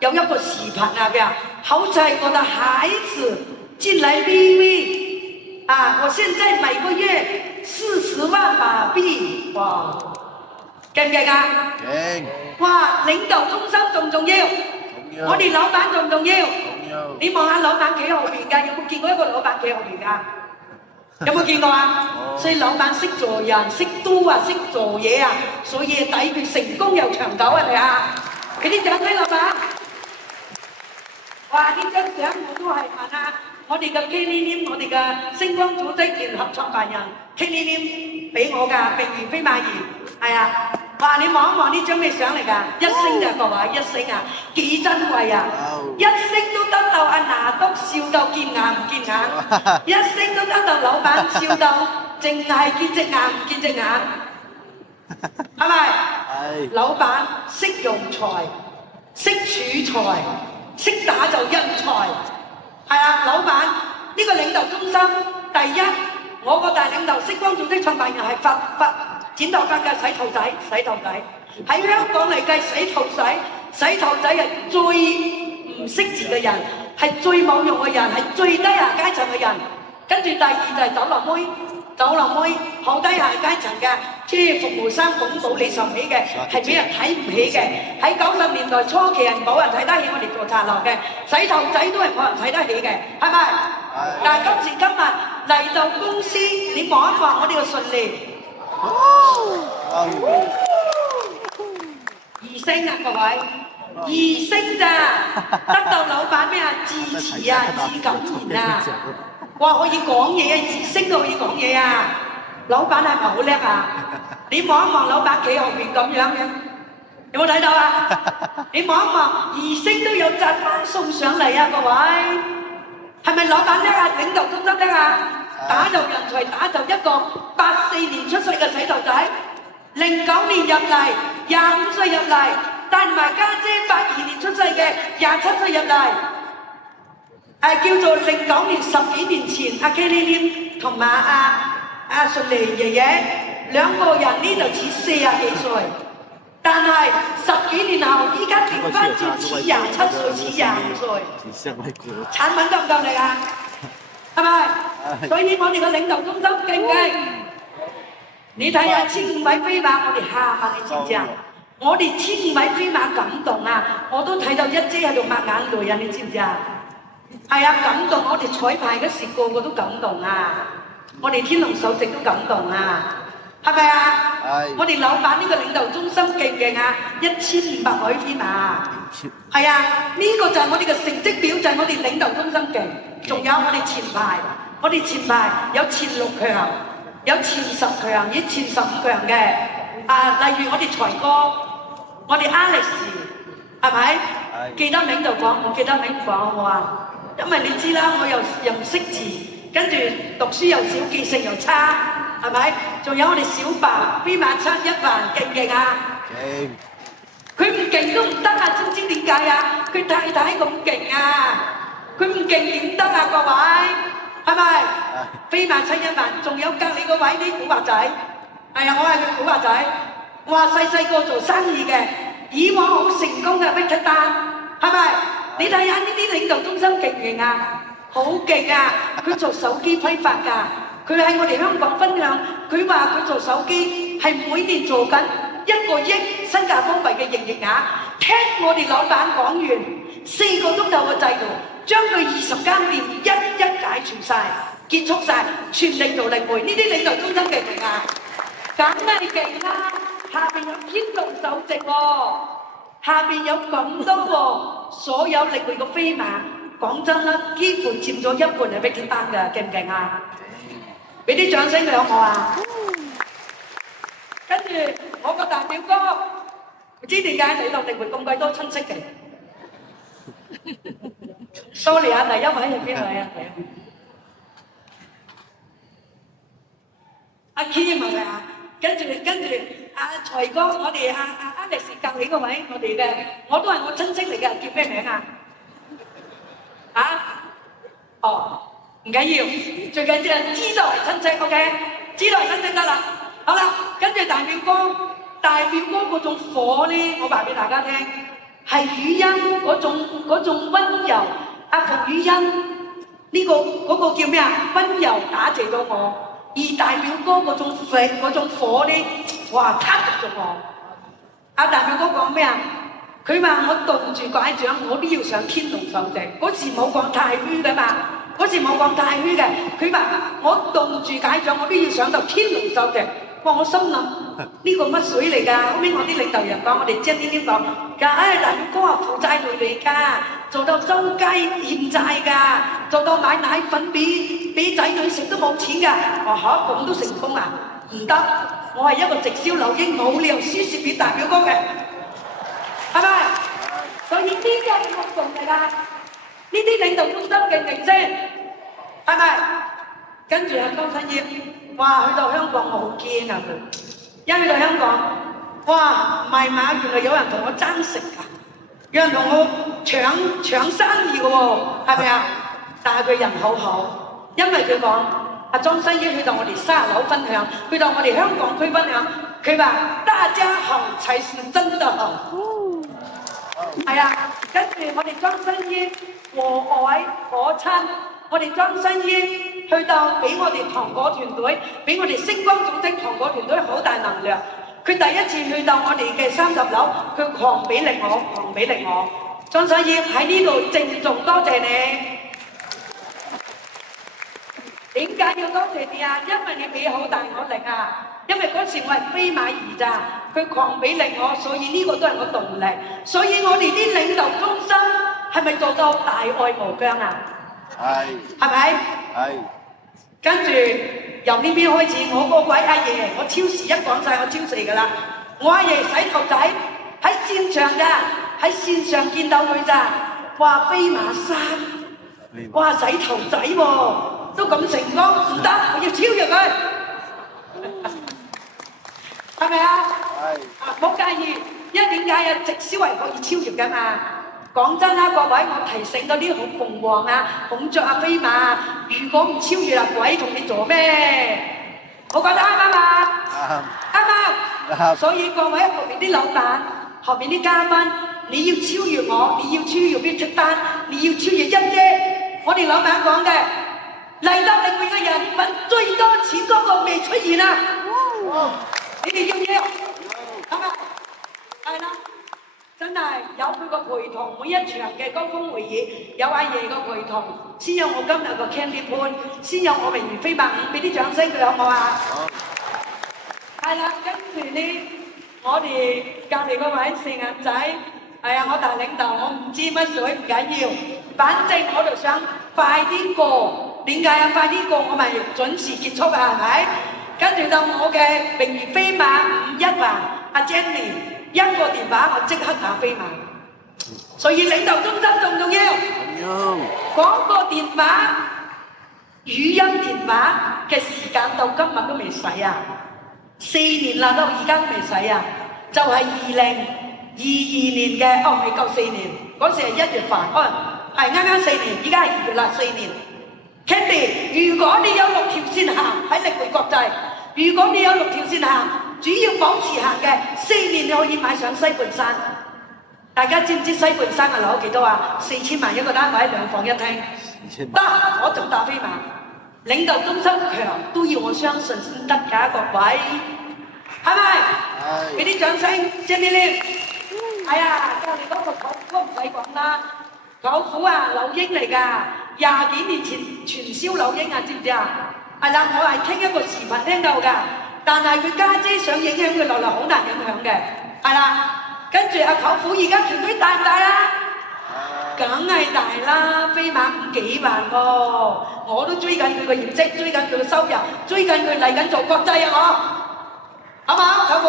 有一個視頻啊，佢話好在我的孩子進來 VV 啊，我現在每個月40萬馬幣，哇，勁唔勁啊？勁！哇，領導中心重唔重要？我哋老闆重唔重要？你望下老闆企後邊㗎，有冇見過一個老闆企後邊㗎？有冇見過啊？所以老闆識做人，識 do 啊，識做嘢啊，所以抵佢成功又長久係咪啊？俾啲掌聲老闆！哇！呢張相我都係問啊，我哋嘅 Kelly 我哋嘅星光組織聯合創辦人 Kelly 俾我㗎，並如飛馬兒，係啊！哇！你望一望呢張咩相嚟㗎？一星㗎各位，一星啊，幾珍貴啊！一星都得到阿拿督笑到見眼唔見眼，一星都得到老闆笑到淨係見隻眼唔見隻眼，係咪？係。老闆識用財，識儲財，識打造人才，係啊！老闆呢個領導中心，第一，我個大領導星光組織創辦人係剪頭髮嘅洗頭仔，喺香港嚟計洗頭仔係最唔識字嘅人，係最冇用嘅人，係最低下階層嘅人。跟住第二就係酒樓妹好低下階層嘅，即係服務生拱到你受起嘅，係俾人睇唔起嘅。喺90年代初期係冇人睇得起我哋做茶樓嘅，洗頭仔都係冇人睇得起嘅，係咪？但係今時今日嚟到公司，你望一望我哋嘅順利。2星啊，各位，2星咋？得到老闆咩啊？支持啊，至感言啊！哇，可以講嘢啊，2星都可以講嘢啊！老闆係咪好叻啊？你望一望老闆企後邊咁樣嘅，有冇睇到啊？你望一望2星都有贈品送上嚟啊，各位，係咪老闆叻啊？領導中心叻啊？打造人才，打造一個84年出世嘅洗頭仔，09年入嚟，25歲入嚟，帶埋家姐82年出世嘅27歲入嚟，叫做09年10幾年前，阿 Kelly 同埋阿順利爺爺兩個人呢就似40幾歲，但係10幾年後，依家調翻轉似27歲，似25歲，產品夠唔夠力啊？係咪？所以我哋個領導中心勁唔勁？你睇下15位飛馬，我哋喊啊！你知唔知啊？我哋15位飛馬感動啊！我都睇到一姐喺度抹眼淚啊！你知唔知啊？係啊，感動！我哋彩排嗰時個個都感動啊！我哋天龍首席都感動啊！係咪啊？我哋老闆呢個領導中心勁唔勁啊？1500位飛馬，係啊！呢個就係我哋嘅成績表，就係我哋領導中心勁。仲有我哋前排有前6強，有前10強，以前15強嘅。例如我哋財哥，我哋 Alex， 係咪？記得名就講，唔記得名講好啊。因為你知啦，我又唔識字，跟住讀書又少，記性又差，係咪？仲有我哋小白，飛馬7一環，勁唔勁啊？勁！佢唔勁都唔得啊！知唔知點解啊？佢太太咁勁啊！佢唔勁點得啊，各位，係咪？飛馬7一環，仲有隔離個位啲古惑仔，係啊，我係佢古惑仔。哇，細個做生意嘅，以往好成功嘅 Victor 丹，係咪？你睇下呢啲領導中心勁唔勁啊？好勁啊！佢做手機批發㗎，佢喺我哋香港分享，佢話佢做手機係每年做緊1個億新加坡幣嘅營業額。聽我哋老闆講完4個鐘頭嘅制度。將佢20間店一解除晒，結束晒，全力做領匯。呢啲領導中心勁唔勁啊？梗係勁啦！下邊有天龍首席喎，下邊有咁多喎，所有領匯嘅飛馬，講真啦，幾乎佔咗1半係俾佢單㗎，勁唔勁啊？俾啲掌聲響我啊！跟住我個大表哥，唔知點解你落領匯咁鬼多親戚嘅？Sorry 啊，第一位係邊位啊？阿 Kim 係咪啊？跟住阿財哥，我哋阿力士教起個位，我哋嘅，我都係我親戚嚟嘅，叫咩名啊？哦，唔緊要，最緊要知道係親戚 ，OK， 知道係親戚得啦。好啦，跟住大表哥嗰種火咧，我話俾大家聽，係語音嗰種溫柔。阿馮語音呢嗰個叫咩啊？溫柔打謝到我，而大表哥嗰種火咧，哇，撻着咗我。阿大表哥講咩啊？佢話我棟住拐杖，我都要上天龍受席。嗰時冇講太虛嘅嘛，嗰時冇講太虛嘅。佢話我棟住拐杖，我都要上到天龍受席。哇！我心諗呢個乜水嚟㗎？後尾我啲領導人講，我哋精啲講，大表哥啊負債累嚟㗎，做到周街欠債㗎，做到買奶粉俾仔女食都冇錢㗎。我嚇咁都成功啊？唔得，我係一個直銷柳英，冇理由輸蝕俾大表哥嘅，係咪？所以呢啲係活動嚟㗎，呢啲領導中心勁唔勁先？係咪？跟住阿江新業。哇！去到香港我好驚啊！一去到香港，哇！賣馬原來有人同我爭食㗎，有人同我搶生意㗎喎，係咪啊？但係佢人好好，因為佢講阿莊新姨去到我哋沙樓分享，去到我哋香港區分享，佢話大家好才是真的好。係啊，跟住我哋莊新姨和藹可親。我哋莊新姨去到俾我哋糖果團隊，俾我哋星光組織糖果團隊好大能量。佢第一次去到我哋嘅30樓，佢狂俾力我。莊新姨喺呢度鄭重多謝你。點解要多謝你啊？因為你俾好大我力啊！因為嗰時我係飛馬兒咋，佢狂俾力我，所以呢個都係我動力。所以我哋啲領導中心係咪做到大愛無疆啊？係咪？係。跟住由呢邊開始，我個鬼阿爺，我超時一講晒，我超時㗎啦。我阿爺洗頭仔喺線上咋，喺線上見到佢咋，話飛馬山，哇洗頭仔喎，都咁成功，唔得，我要超越佢，係咪啊？係。冇介意，因為點解啊？直銷係可以超越㗎嘛。講真啦，各位，我提醒嗰啲好鳳凰啊、孔雀啊、飛馬啊，如果唔超越啊，鬼同你做咩？我覺得啱唔啱啊？啱。所以各位後面啲老闆、後面啲嘉賓，你要超越我，你要超越邊出單，你要超越欣姐。我哋老闆講嘅，嚟到領會嘅人揾最多錢嗰個未出現啊！你哋要唔要？係嘛？係啦。真係有佢個陪同，每一場嘅高峰會議有阿爺個陪同，先有我今日個 Candy Pan，先有我榮譽飛馬5，俾啲掌聲佢好唔好啊？係啦，跟住呢，我哋隔離嗰位四眼仔，係啊，我大領導，我唔知乜水唔緊要，反正我就想快啲過，點解啊？快啲過我咪準時結束啊，係咪？跟住到我嘅榮譽飛馬5一環阿 Jenny。一個電話我即刻打飛馬，所以領導中心重唔重要？重要。嗰個電話語音電話嘅時間到今日都未使啊，4年啦，到而家都未使啊，就係2022年嘅，未夠4年，嗰時係1月份，係啱啱4年，而家係2月啦，4年。Candy， 如果你有6條線行喺力匯國際，如果你有6條線行。主要保持行嘅4年，你可以買上西半山。大家知唔知西半山嘅樓幾多啊？4000萬一個單位，2房1廳。得，我就打飛馬。領導中心強都要我相信先得㗎，各位，係咪？係。俾啲掌聲，謝你哋。係啊，隔離嗰個舅父唔使講啦，舅父啊，柳英嚟㗎，20幾年前傳銷柳英啊，知唔知啊？係啦，我係聽一個視頻聽到㗎。但係佢家姐想影響佢落嚟，好難影響嘅，係啦。跟住阿舅父而家團隊大唔大啊？梗係大啦，飛馬5幾萬喎，我都追緊佢個業績，追緊佢個收入，追緊佢嚟緊做國際啊！我，好唔好，舅父？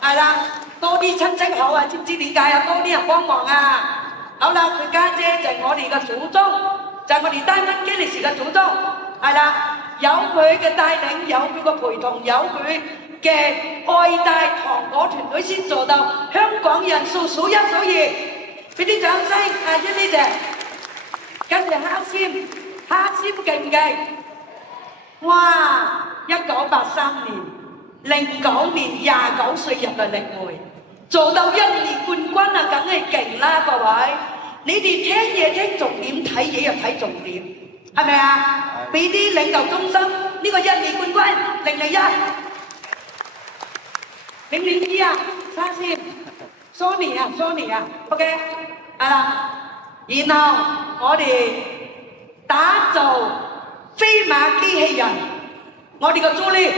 係啦，多啲親戚好啊，知唔知點解啊？多啲人幫忙啊！好啦，佢家姐就係我哋嘅祖宗，就係我哋Diamond Galaxy嘅祖宗，係啦。有佢嘅帶領，有佢個陪同，有佢嘅愛戴糖果團隊先做到香港人數數一數二，俾啲掌聲啊！一呢隻，跟住蝦籤勁唔勁？哇！1983年09年29歲入嚟領會，做到1年冠軍啊，梗係勁啦，各位！你哋聽嘢聽重點，睇嘢又睇重點，係咪啊？俾啲領導中心呢個1年冠軍001啊，沙先 Sony 啊 ，OK 係啦，然後我哋打造飛馬機器人，我哋個朱莉，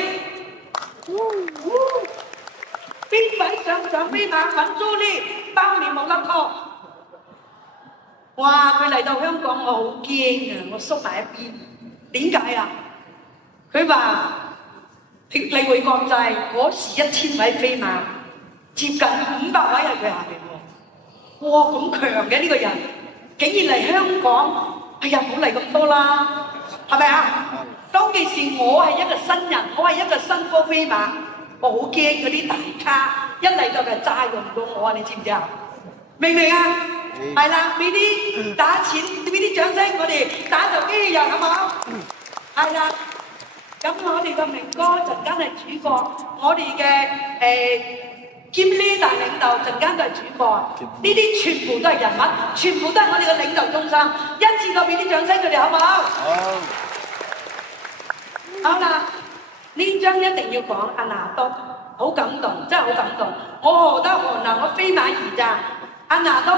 邊位想飛馬揾朱莉，包年冇甩拖。哇！佢嚟到香港，我好驚啊！我縮埋一邊。點解啊？佢話利匯國際嗰時1000位飛馬，接近500位係佢下邊喎。哇！咁強嘅呢個人，竟然嚟香港，哎呀冇嚟咁多啦，係咪啊？當其時我係一個新人，我係一個新科飛馬，我好驚嗰啲大咖一嚟到就炸用到我啊！你知唔知啊？明唔明啊？係啦，俾啲打錢，俾啲掌聲，我哋打造機器人好唔好？係啦，咁我哋個明哥陣間係主角，我哋嘅兼呢大領導陣間都係主角，呢啲全部都係人物，全部都係我哋嘅領導中心，一次過俾啲掌聲佢哋好唔好？好啦，呢張一定要講阿拿督，好感動，真係好感動。我何德何能，我飛馬兒咋？阿拿督。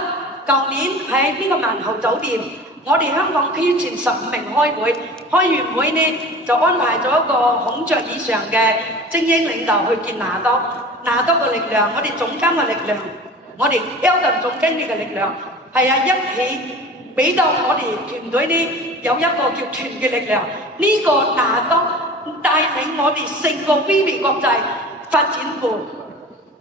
舊年喺呢個萬豪酒店，我哋香港區前15名開會，開完會呢就安排咗一個孔雀以上嘅精英領導去見拿督嘅力量，我哋總監嘅力量，我哋 Elton 總經理嘅力量，係啊，一起俾到我哋團隊呢有一個叫團嘅力量。呢個拿督帶領我哋成個飛馬國際發展部。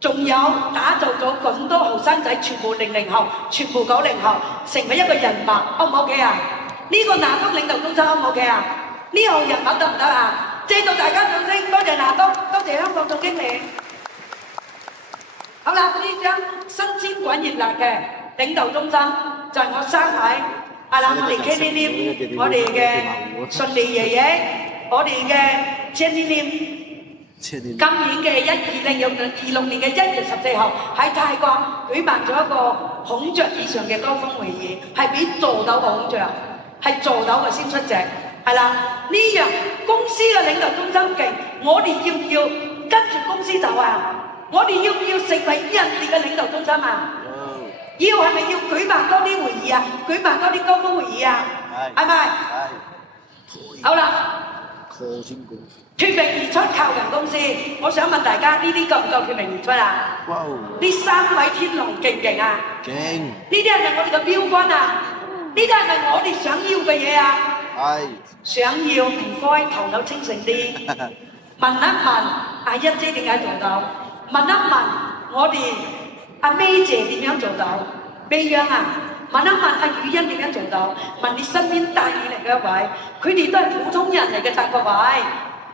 仲有打造咗咁多後生仔，全部00後，全部90後，成為一個人脈，好唔 OK 啊？呢個拿督領導中心好唔 OK 啊？呢號人脈得唔得啊？借到大家掌聲，多謝拿督，多謝香港總經理。好啦，呢張新鮮滾熱辣嘅領導中心就係我3位，係啦，我哋 KTV，我哋嘅順利爺爺，我哋嘅 Jenny。今年嘅2026年嘅1月14號喺泰國舉辦咗一個孔雀以上嘅高峰會議，係俾做到嘅孔雀，係做到嘅先出席，係啦。呢樣公司嘅領導中心勁，我哋要唔要跟住公司走啊？我哋要唔要成為人哋嘅領導中心啊？要係咪要舉辦多啲會議啊？舉辦多啲高峰會議啊？係咪？好啦。脫穎而出靠人公司，我想問大家呢啲夠唔夠脫穎而出啊？呢3位天龍勁唔勁啊？勁！呢啲係咪我哋嘅標軍啊？呢啲係咪我哋想要嘅嘢啊？係。想要唔該頭腦清醒啲，問一問阿一姐點解做到？問一問我哋阿 May 姐點樣做到？美央啊！問一問阿雨欣點樣做到？問你身邊帶你嚟嘅一位，佢哋都係普通人嚟嘅咋各位。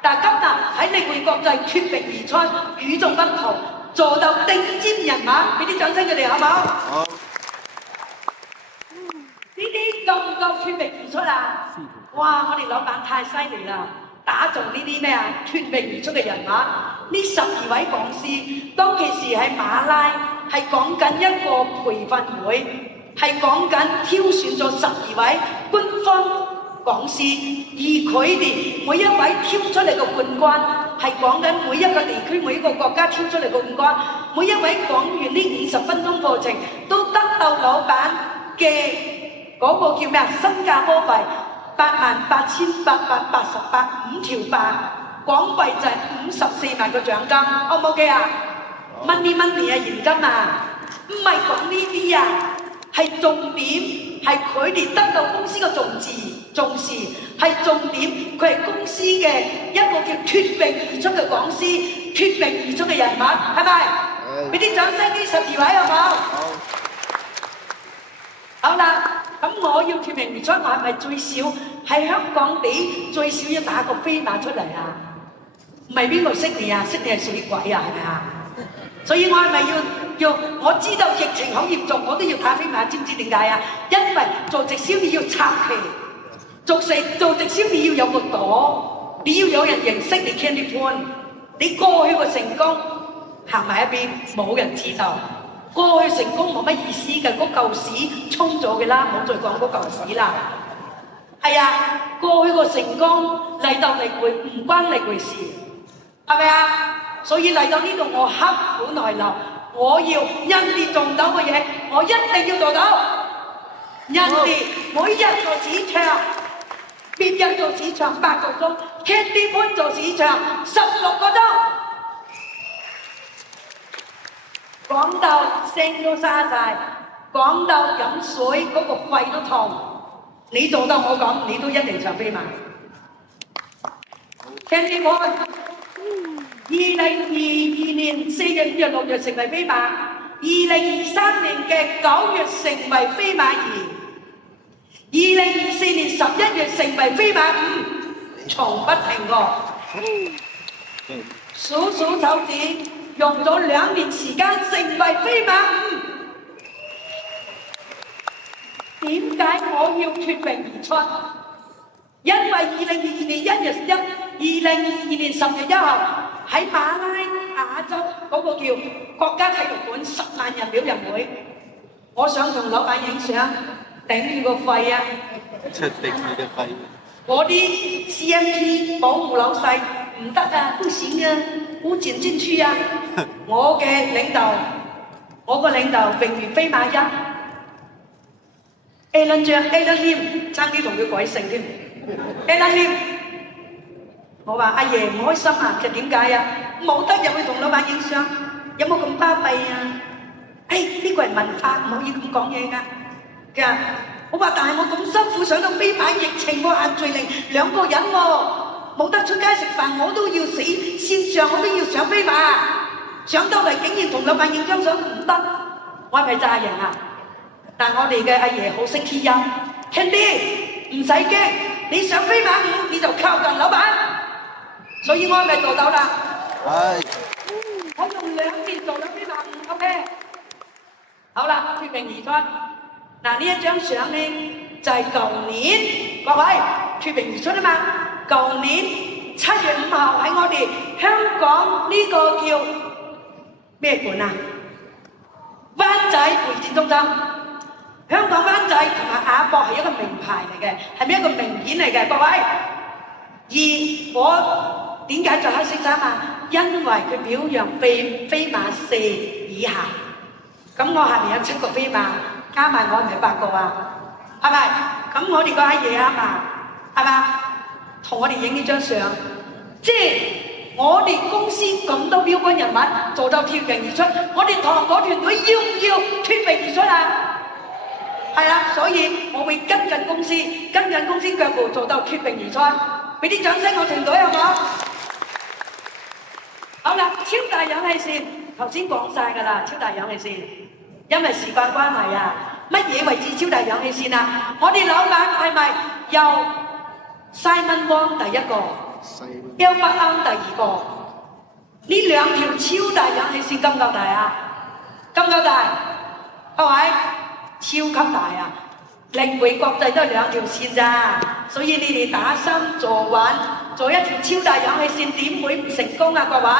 但係今日喺利匯國際脫穎而出，與眾不同，做到頂尖人物，俾啲掌聲佢哋好唔好？好。呢啲夠唔夠脫穎而出啊？哇！我哋老闆太犀利啦，打造呢啲咩啊脫穎而出嘅人物。呢12位講師，當其時喺馬拉係講緊一個培訓會，係講緊挑選咗12位官方講師，而佢哋每一位挑出嚟嘅冠軍係講緊每一個地區、每一個國家挑出嚟嘅冠軍，每一位講完呢50分鐘課程都得到老闆嘅嗰個叫咩啊？新加坡幣88,888 5條8，港幣就係54萬個獎金，好唔 OK 啊？Money 啊，現金啊，唔係講呢啲啊，係重點，係佢哋得到公司嘅重視係重點，佢係公司嘅一個叫脫穎而出嘅講師，脫穎而出嘅人物，係咪？俾啲掌聲呢12位好唔好？好啦，咁我要脫穎而出，我係咪最少喺香港地最少要打個飛馬出嚟啊？唔係邊個識你啊？識你係水鬼啊？係咪啊？所以我係咪要我知道疫情好嚴重，我都要打飛馬，知唔知點解啊？因為做直銷你要插旗，做直銷你要有個朵，你要有人認識你 Candy Point， 你過去個成功行埋一邊，冇人知道。過去成功冇乜意思嘅，嗰嚿屎沖咗嘅啦，唔好再講嗰嚿屎啦。係啊，過去個成功嚟到你會唔關你回事，係咪啊？所以嚟到呢度我刻苦耐勞，我要人哋做唔到嘅嘢，我一定要做到。人哋每日做市場，別人做市場8個鐘 ，Candy Point 做市場16個鐘。講到聲都沙晒，講到飲水嗰個肺都痛，你做到我講，你都一定上飛馬。Candy Point 2022年4月、5月、6月成為飛馬，2023年嘅9月成為飛馬2，2024年11月成為飛馬5，從不停過。數數手指，用咗2年時間成為飛馬5。點解我要脫穎而出？因為2022年1月1，2022年10月1號喺馬拉亞洲嗰個叫國家體育館10萬人表人會，我想同老闆影相，頂住個肺啊！出頂你嘅肺。我啲 CMT 保護老細唔得啊，不行啊，我剪進去啊！我嘅領導，我個領導榮譽飛馬1 Alan Lim 爭啲同佢改姓添 ，Alan Lim， 我話阿爺唔開心啊，其實點解啊？冇得入去同老闆影相，有冇咁巴閉啊？呢個係文化，唔可以咁講嘢㗎。佢話我話但係我咁辛苦上到飛馬，疫情喎限聚令2個人喎，冇得出街食飯，我都要死線上，我都要上飛馬，上到嚟竟然同老闆影張相唔得，我係咪詐人啊？但我哋嘅阿爺好識貼音 ，Candy 唔使驚，你上飛馬5你就靠近老闆，所以我係咪做到啦？係。我用2年做到飛馬5 ，OK。好啦，脫穎而出。嗱呢一張相咧就係舊年，各位脫穎而出啊嘛！舊年7月5號喺我哋香港呢個叫咩館啊？灣仔會展中心。香港灣仔同埋亞博係一個名牌嚟嘅，係咪一個名片嚟嘅？各位，而我點解着黑色衫啊？因為佢表揚飛馬4以下，咁我下面有7個飛馬。加埋我係咪8個啊？係咪？咁我哋個阿爺啊嘛，係嘛？同我哋影呢張相，即係我哋公司咁多標杆人物做到脫穎而出，我哋糖果團隊要唔要脫穎而出啊？係啊，所以我會跟緊公司腳步做到脫穎而出，俾啲掌聲我團隊好唔好？好啦，超大氧氣扇頭先講晒㗎啦，超大氧氣扇。因為時間關係啊，乜嘢為之超大氧氣扇啊？我哋老闆係咪由 Simon Wong 第一個 Albert Ang 第2個？呢2條超大氧氣扇夠唔夠大啊？夠唔夠大？各位，超級大啊！領匯國際都係2條線咋，所以你哋打心做穩，做一條超大氧氣扇點會唔成功啊？各位！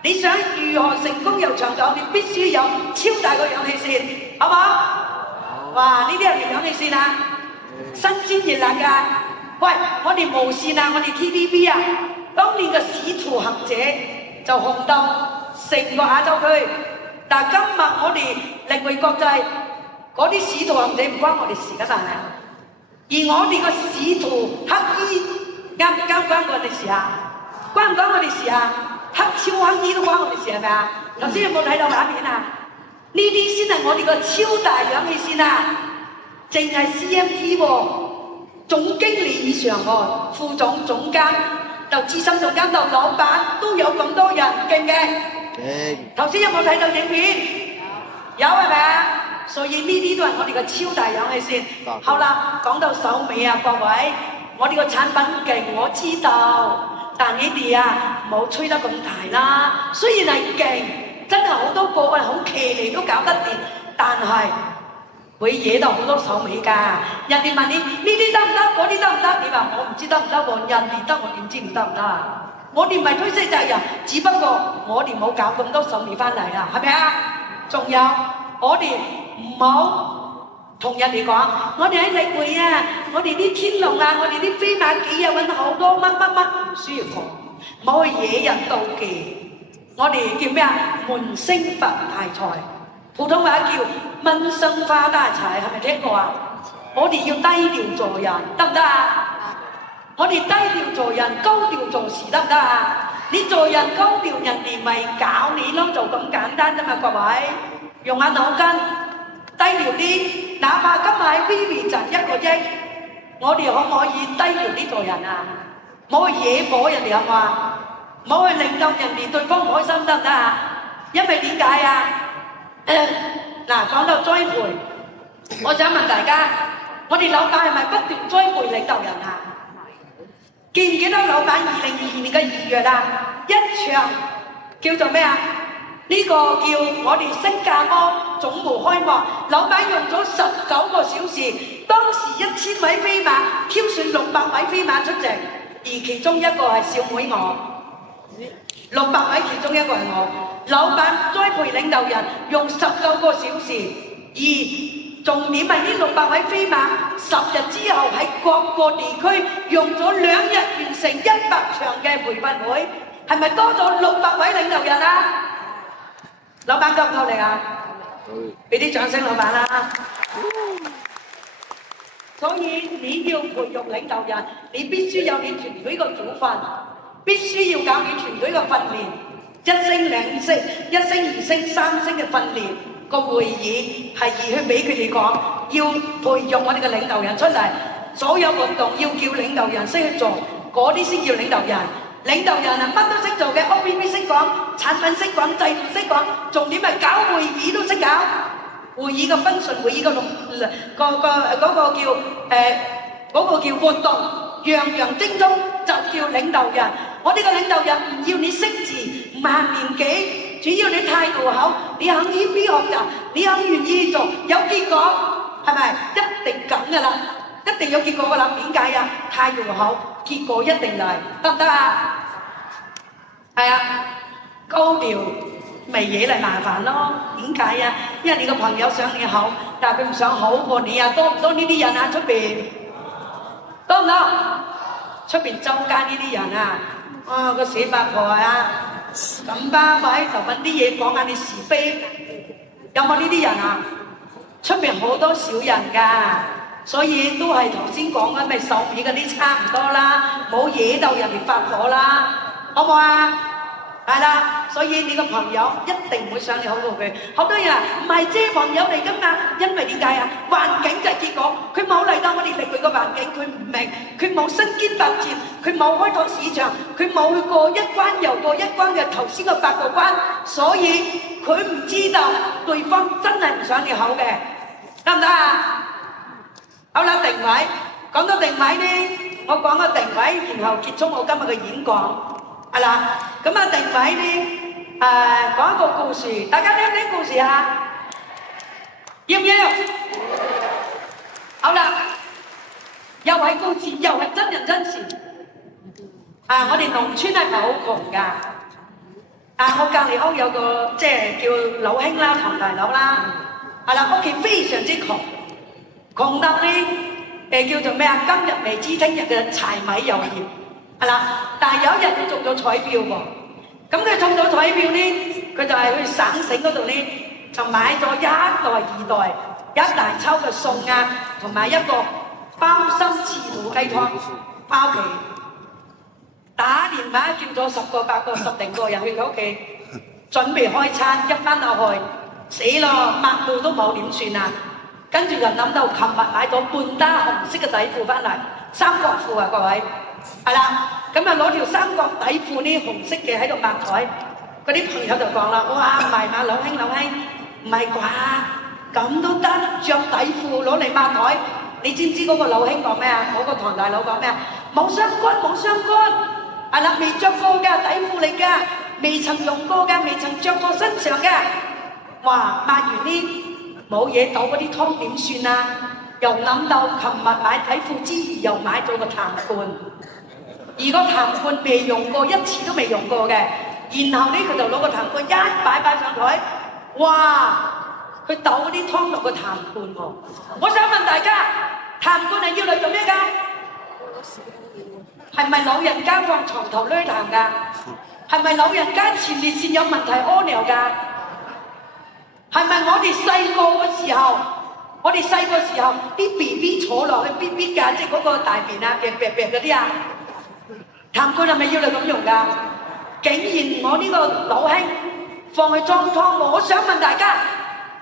你想如何成功又長久，你必須有超大個氧氣扇，好唔好？哇！呢啲係咪氧氣扇啊？新鮮熱辣㗎！喂，我哋無線啊，我哋 TVB 啊，當年嘅使徒行者就紅到成個亞洲區。但係今日我哋領匯國際嗰啲使徒行者唔關我哋事㗎，但係而我哋個使徒黑衣啱唔啱關我哋事啊？關唔關我哋事啊？黑超黑衣都關我哋事係咪啊？頭先有冇睇到畫面啊？呢啲先係我哋個超大氧氣扇啊！淨係 CMT 喎，總經理以上喎，副總、總監到資深總監到老闆都有咁多人，勁唔勁？勁！頭先有冇睇到影片？有係咪啊？所以呢啲都係我哋嘅超大氧氣扇。好啦，講到手尾啊，各位，我哋個產品勁，我知道，但你哋啊冇吹得咁大啦。雖然係勁，真係好多個好騎呢都搞得掂，但係會惹到好多手尾㗎。人哋問你呢啲得唔得，嗰啲得唔得？你話我唔知得唔得喎，人哋得我點知唔得唔得啊？我哋唔係推卸責任，只不過我哋冇搞咁多手尾翻嚟啦，係咪啊？仲有我哋唔好同人哋講，我哋喺力會啊，我哋啲天龍啊，我哋啲飛馬幾啊揾好多乜乜乜，唔需要講，唔好去惹人妒忌。我哋叫咩啊？門聲發大財，普通話叫蚊生花大財，係咪聽過啊？我哋要低調做人，得唔得啊？我哋低調做人，高調做事，得唔得啊？你做人高調，人哋咪搞你咯，就咁簡單啫嘛，各位，用下腦筋，低調啲。哪怕今日喺 Vivi 賺1個億，我哋可唔可以低調啲做人啊？唔好去惹火人哋係嘛？唔好去令到人哋對方唔開心，得唔得啊？因為點解啊？嗱，講到栽培，我想問大家，我哋老闆係咪不斷栽培領導人啊？記唔記得老闆2022年嘅2月啊？一場叫做咩啊？呢個叫我哋新加坡總部開幕，老闆用咗19個小時，當時1000位飛馬挑選600位飛馬出席，而其中一個係小妹我，600位其中一個係我。老闆栽培領導人用19個小時，而重點係呢600位飛馬10日之後喺各個地區用咗2日完成100場嘅培訓會，係咪多咗600位領導人啊？老闆夠唔夠力啊？俾啲掌聲老闆啦！所以你要培育領導人，你必須有你團隊嘅組訓，必須要搞你團隊嘅訓練，1星2星、1星2星3星嘅訓練。個會議係而去俾佢哋講，要培育我哋嘅領導人出嚟，所有活動要叫領導人識去做，嗰啲先叫領導人。領導人啊，乜都識做嘅 ，OPP 識講，產品識講，制度識講，重點係搞會議都識搞。會議嘅分順，會議嘅嗰個叫活動，樣樣精通就叫領導人。我呢個領導人唔要你識字，唔限年紀，主要你態度好，你肯謙卑學習，你肯願意做，有結果，係咪？一定咁噶啦，一定有結果噶啦。點解啊？態度好，結果一定嚟，得唔得啊？係啊，高調咪惹嚟麻煩咯。點解啊？因為你個朋友想你好，但係佢唔想好過你啊。多唔多呢啲人啊？出邊多唔多？出邊周街呢啲人啊，啊個死八婆啊，咁巴閉就揾啲嘢講下你是非，有冇呢啲人啊？出邊好多小人㗎，所以都係頭先講嘅咪手尾嗰啲差唔多啦，冇惹到人哋發火啦，好唔好啊？係啦，所以你個朋友一定唔會想你好過佢。好多人唔係啫，朋友嚟㗎嘛，因為點解啊？環境就係結果，佢冇嚟到我哋力會個環境，佢唔明，佢冇身兼百戰，佢冇開拓市場，佢冇去過一關又過一關嘅頭先個8個關，所以佢唔知道對方真係唔想你好嘅，得唔得啊？好啦，定位，講到定位呢，我講個定位，然後結束我今日嘅演講。係啦，咁啊定位呢？講一個故事，大家聽唔聽故事啊？要唔要？好啦，又係故事，又係真人真事。我哋農村係咪好窮㗎？我隔離屋有個即係叫老兄啦，唐大佬啦，係啦，屋企非常之窮，窮到呢叫做咩啊？今日未知聽日嘅柴米油鹽。係啦，但係有一日佢中咗彩票喎，咁佢中咗彩票呢，佢就係去省城嗰度呢，就買咗1袋2袋一大抽嘅餸啊，同埋一個鮑參翅肚雞湯包皮，打電話叫咗10個8個10零個人去佢屋企準備開餐，一翻落去死咯，抹到都冇點算啊！跟住就諗到琴日買咗半打紅色嘅底褲翻嚟，三角褲啊各位。係啦，咁啊攞條三角底褲呢紅色嘅喺度抹台，嗰啲朋友就講啦：哇，唔係嘛，老兄，唔係啩？咁都得着底褲攞嚟抹台，你知唔知嗰個老兄講咩啊？嗰個唐大佬講咩啊？冇相干，冇相干。係啦，未着過㗎，底褲嚟㗎，未曾用過㗎，未曾着過身上㗎。哇！抹完啲冇嘢倒嗰啲湯點算啊？又諗到琴日買底褲之餘，又買咗個痰罐，而個痰罐未用過，一次都未用過嘅。然後呢，佢就攞個痰罐一擺上台，哇！佢倒嗰啲湯落個痰罐喎。我想問大家，痰罐係要嚟做咩㗎？係咪老人家放床頭攣痰㗎？係咪老人家前列腺有問題屙尿㗎？係咪我哋細個嘅時候，啲 BB 坐落去 BB 架，即係嗰個大便啊，嗰啲啊，痰罐係咪要嚟咁用㗎？竟然我呢個老兄放去裝湯，我想問大家，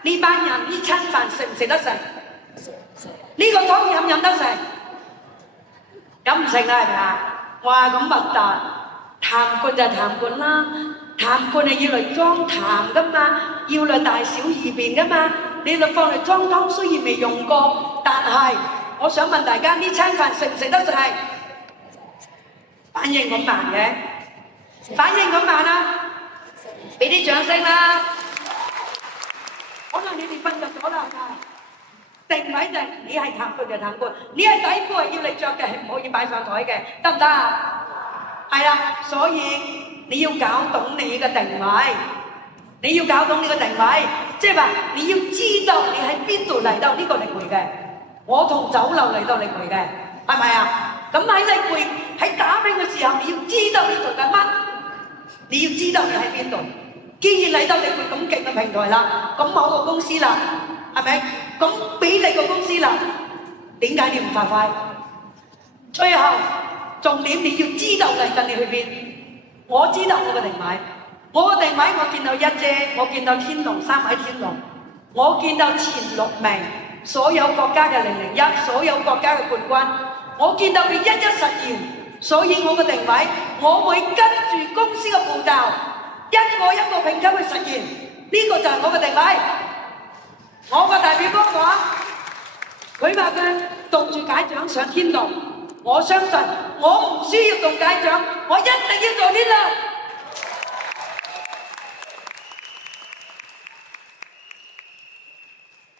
呢班人呢餐飯食唔食得成？呢個湯飲唔飲得成？飲唔成啦，係咪啊？哇，咁核突！痰罐就係痰罐啦，痰罐係要嚟裝痰噶嘛，要嚟大小二便噶嘛，你就放嚟裝湯，雖然未用過，但係我想問大家呢餐飯食唔食得成？反應咁慢嘅，反應咁慢啊！俾啲掌聲啦！可能你哋瞓着咗啦，定位就係你係痰罐就痰罐，你係底褲係要你着嘅，係唔可以擺上台嘅，得唔得啊？係啦，所以你要搞懂你嘅定位，你要搞懂你嘅定位，即係話你要知道你喺邊度嚟到呢個領域嘅。我從酒樓嚟到領域嘅，係咪啊？咁喺領域喺打拼嘅時候，你要知道你做緊乜，你要知道你喺邊度。既然嚟到領域咁勁嘅平台啦，咁某個公司啦，係咪？咁俾你個公司啦，點解你唔發揮？最後重點你要知道嚟緊你去邊。我知道我嘅定位，我嘅定位我見到一姐，我見到天龍三位天龍，我見到前6名所有國家嘅001，所有國家嘅冠軍，我見到佢一一實現，所以我嘅定位，我會跟住公司嘅步驟，一個一個評級去實現，呢個就係我嘅定位。我個大表哥講，佢話佢動住戒掌上天堂，我相信我唔需要動戒掌，我一定要做天堂。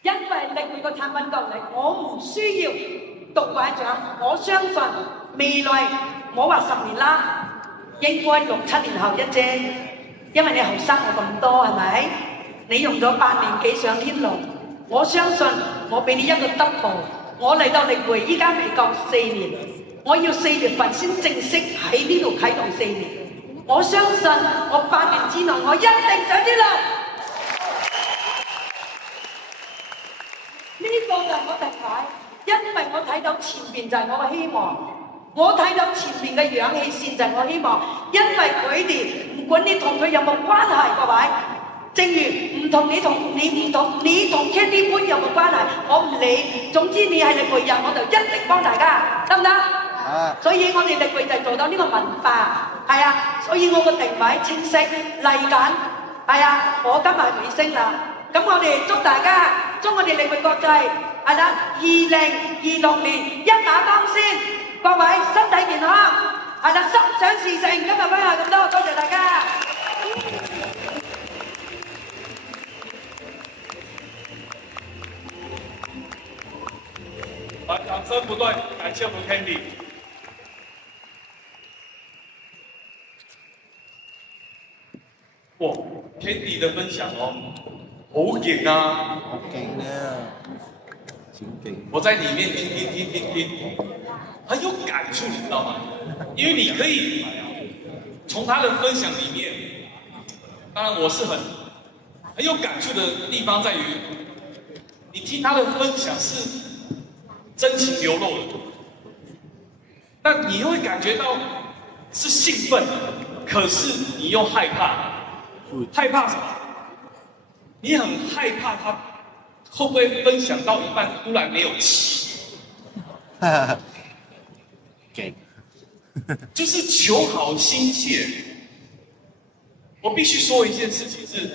因為領域個產品夠力，我唔需要動戒掌，我相信未來我話10年啦，應該6、7年後一啫，因為你後生我咁多係咪？你用咗8年幾上天龍，我相信我俾你一個 double， 我嚟到力匯依家未夠4年，我要4月份先正式喺呢度啟動4年，我相信我8年之內我一定上天龍。呢個就係我定位，因為我睇到前面就係我嘅希望，我睇到前面嘅氧氣線就係我希望，因為佢哋唔管你同佢有冇關係，各位，正如唔同你同 Candy 杯有冇關係，我唔理，總之你係力匯人，我就一定幫大家，得唔得？所以我哋力匯就做到呢個文化，係啊，所以我個定位清晰嚟緊，係啊，我今日尾聲啦。咁我哋祝大家，祝我哋力匯國際係啦，2026年一馬當先，各位身體健康，係啦，心想事成。今日分享咁多，多謝大家。好，掌聲不斷，感謝我們 Candy。哇 ，Candy 的分享哦。好勁啊！好勁啊！超勁！我在裡面聽，很有感觸，你知道嗎？因為你可以從他的分享裡面，當然我是很有感觸的地方在於，你聽他的分享是真情流露的，但你又會感覺到是興奮，可是你又害怕，害怕什麼？你很害怕他會不會分享到一半突然沒有氣？就是求好心切。我必須說一件事情是，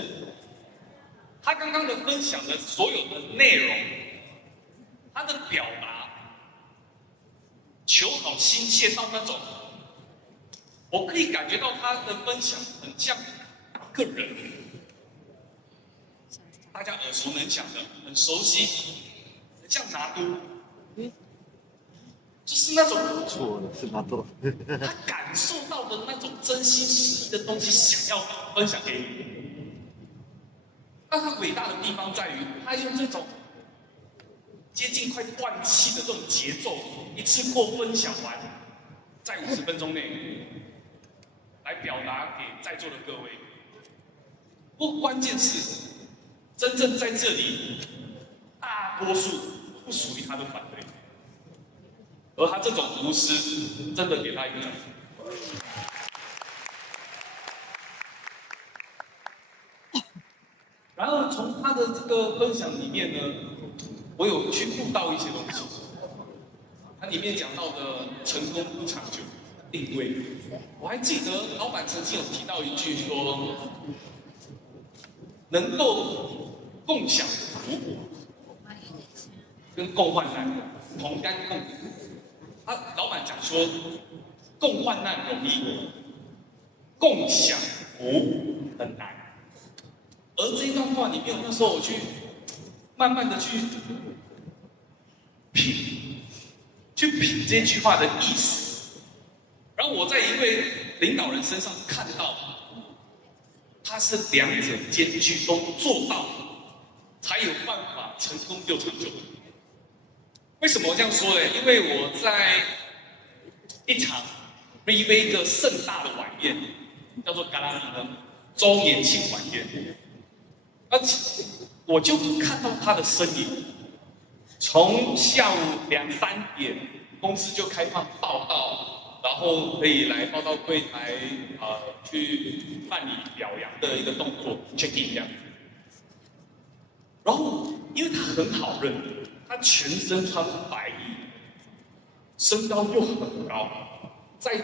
他剛剛的分享的所有的內容，他的表達求好心切到那种，我可以感觉到他的分享很像一个人，大家耳熟能详的，很熟悉，很像拿督，就是那种错了，是拿多。他感受到的那种真心实意的东西，想要分享给你。但他伟大的地方在于，他用这种接近快断气的这种节奏，一次过分享完，在50分钟内来表达给在座的各位。不过关键是，真正在这里，大多数不属于他的团队，而他这种无私，真的给他一个掌声。然后从他的这个分享里面呢，我有去悟到一些东西。它里面讲到的成功不长久，定位。我还记得老板曾经有提到一句说，能够共享福跟共患难同甘共苦。他老板讲说，共患难容易，共享福很难。而这一段话里面，那时候我去慢慢的去品这句话的意思，然后我在一位领导人身上看到，他是两者兼具都做到，才有办法成功又长久。为什么我这样说呢？因为我在一场 VV 的盛大的晚宴，叫做嘎拉尼的周年庆晚宴。而且我就看到他的身影，从下午2、3点，公司就开放报到，然后可以来报到柜台去办理表扬的一个动作 check in 这样。然后因为他很好认，他全身穿白衣，身高又很高，在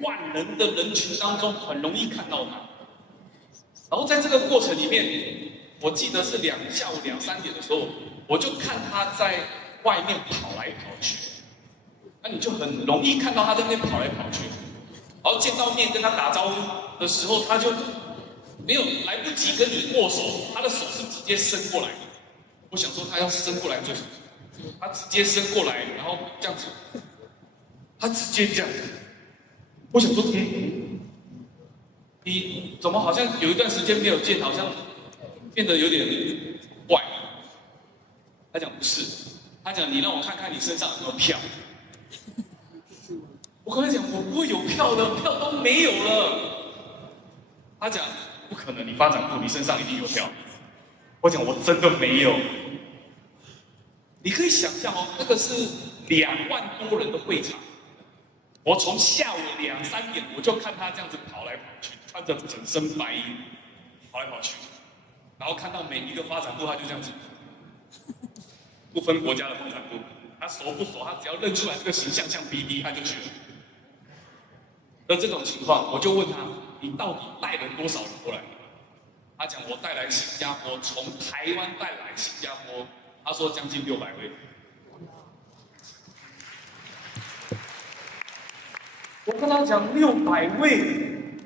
万人的人群当中很容易看到他。然后在这个过程里面，我记得是下午2、3点的时候，我就看他在外面跑来跑去，那你就很容易看到他在那边跑来跑去，然后见到面跟他打招呼的时候，他就没有来不及跟你握手，他的手是直接伸过来。我想说他要伸过来做什么？他直接伸过来，然后这样子，他直接这样子。我想说，你怎么好像有一段时间没有见，好像变得有点怪。他讲不是，他讲你让我看看你身上有没有票。我跟他讲我不会有票的，票都没有了。他讲不可能，你发展部你身上一定有票。我讲我真的没有。你可以想象哦，那个是2万多人的会场，我从下午2、3点我就看他这样子跑来跑去，穿着整身白衣跑来跑去。然后看到每一个发展部，他就这样子，不分国家的发展部，他熟不熟，他只要认出来这个形象像 BD， 他就去了。而这种情况，我就问他，你到底带了多少人过来？他讲我带来新加坡，从台湾带来新加坡，他说将近600位。我跟他讲600位，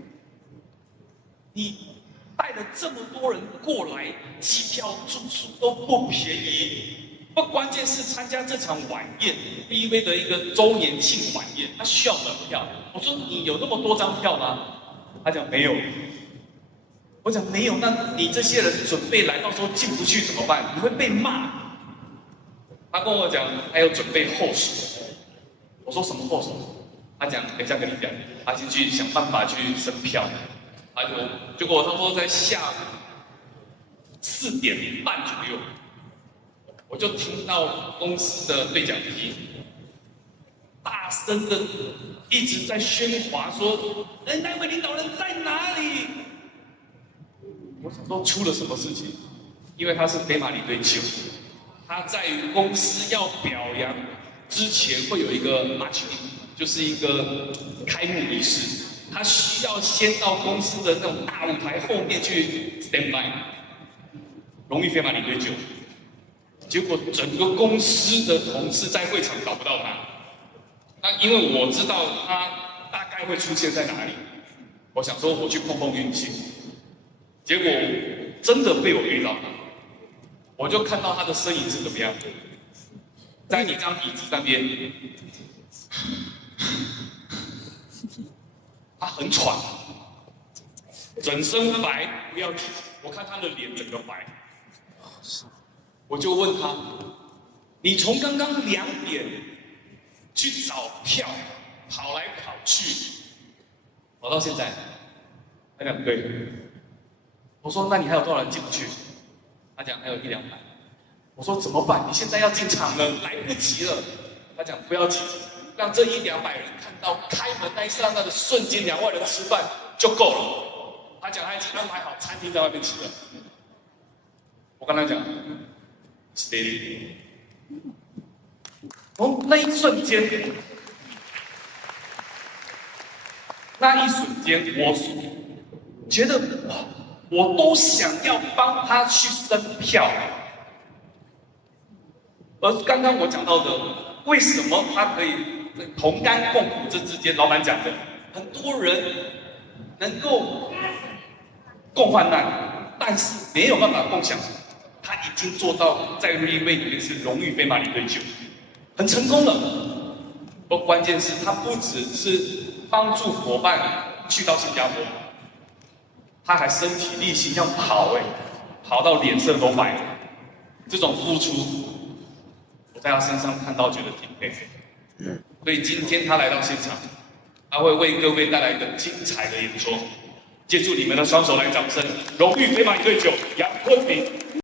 你带了这么多人过来，机票、住宿都不便宜。不，关键是参加这场晚宴 ，VV 的一个周年庆晚宴，他需要门票。我说你有那么多张票吗？他讲没有。我讲没有，那你这些人准备来，到时候进不去怎么办？你会被骂。他跟我讲还有准备后手。我说什么后手？他讲等一下跟你讲，他先去想办法去升票。结果差不多在下午4点半左右，我就听到公司的对讲机大声的一直在喧哗说：“那位领导人在哪里？”我想说出了什么事情？因为他是飞马领队9，他在公司要表扬之前会有一个 match， 就是一个开幕仪式。他需要先到公司的那种大舞台后面去 stand by， 荣誉飞马领队9。结果整个公司的同事在会场找不到他，那因为我知道他大概会出现在哪里，我想说我去碰碰运气，结果真的被我遇到，我就看到他的身影是怎么样，在你张椅子那边，他很喘，整身白，不要紧，我看他的脸整个白，我就问他，你从刚刚2点去找票，跑来跑去，跑到现在，他讲对。我说那你还有多少人进不去？他讲还有100-200。我说怎么办？你现在要进场了，来不及了。他讲不要急，让这100-200人看到开门那一刹那的瞬间，2万人吃饭就够了。他讲他已经安排好餐厅在外面吃了。我跟他讲 ，steady。哦，那一瞬间，我觉得哇，我都想要帮他去升票。而刚刚我讲到的，为什么他可以同甘共苦这之间，老板讲的，很多人能够共患难，但是没有办法共享。他已经做到在瑞威里面是荣誉飞马领队9，很成功了。而关键是他不只是帮助伙伴去到新加坡，他还身体力行要跑跑到脸色都白了。这种付出，我在他身上看到，觉得挺佩服。所以今天他来到现场，他会为各位带来一个精彩的演说。借助你们的双手来掌声，荣誉飞马领队9杨坤明。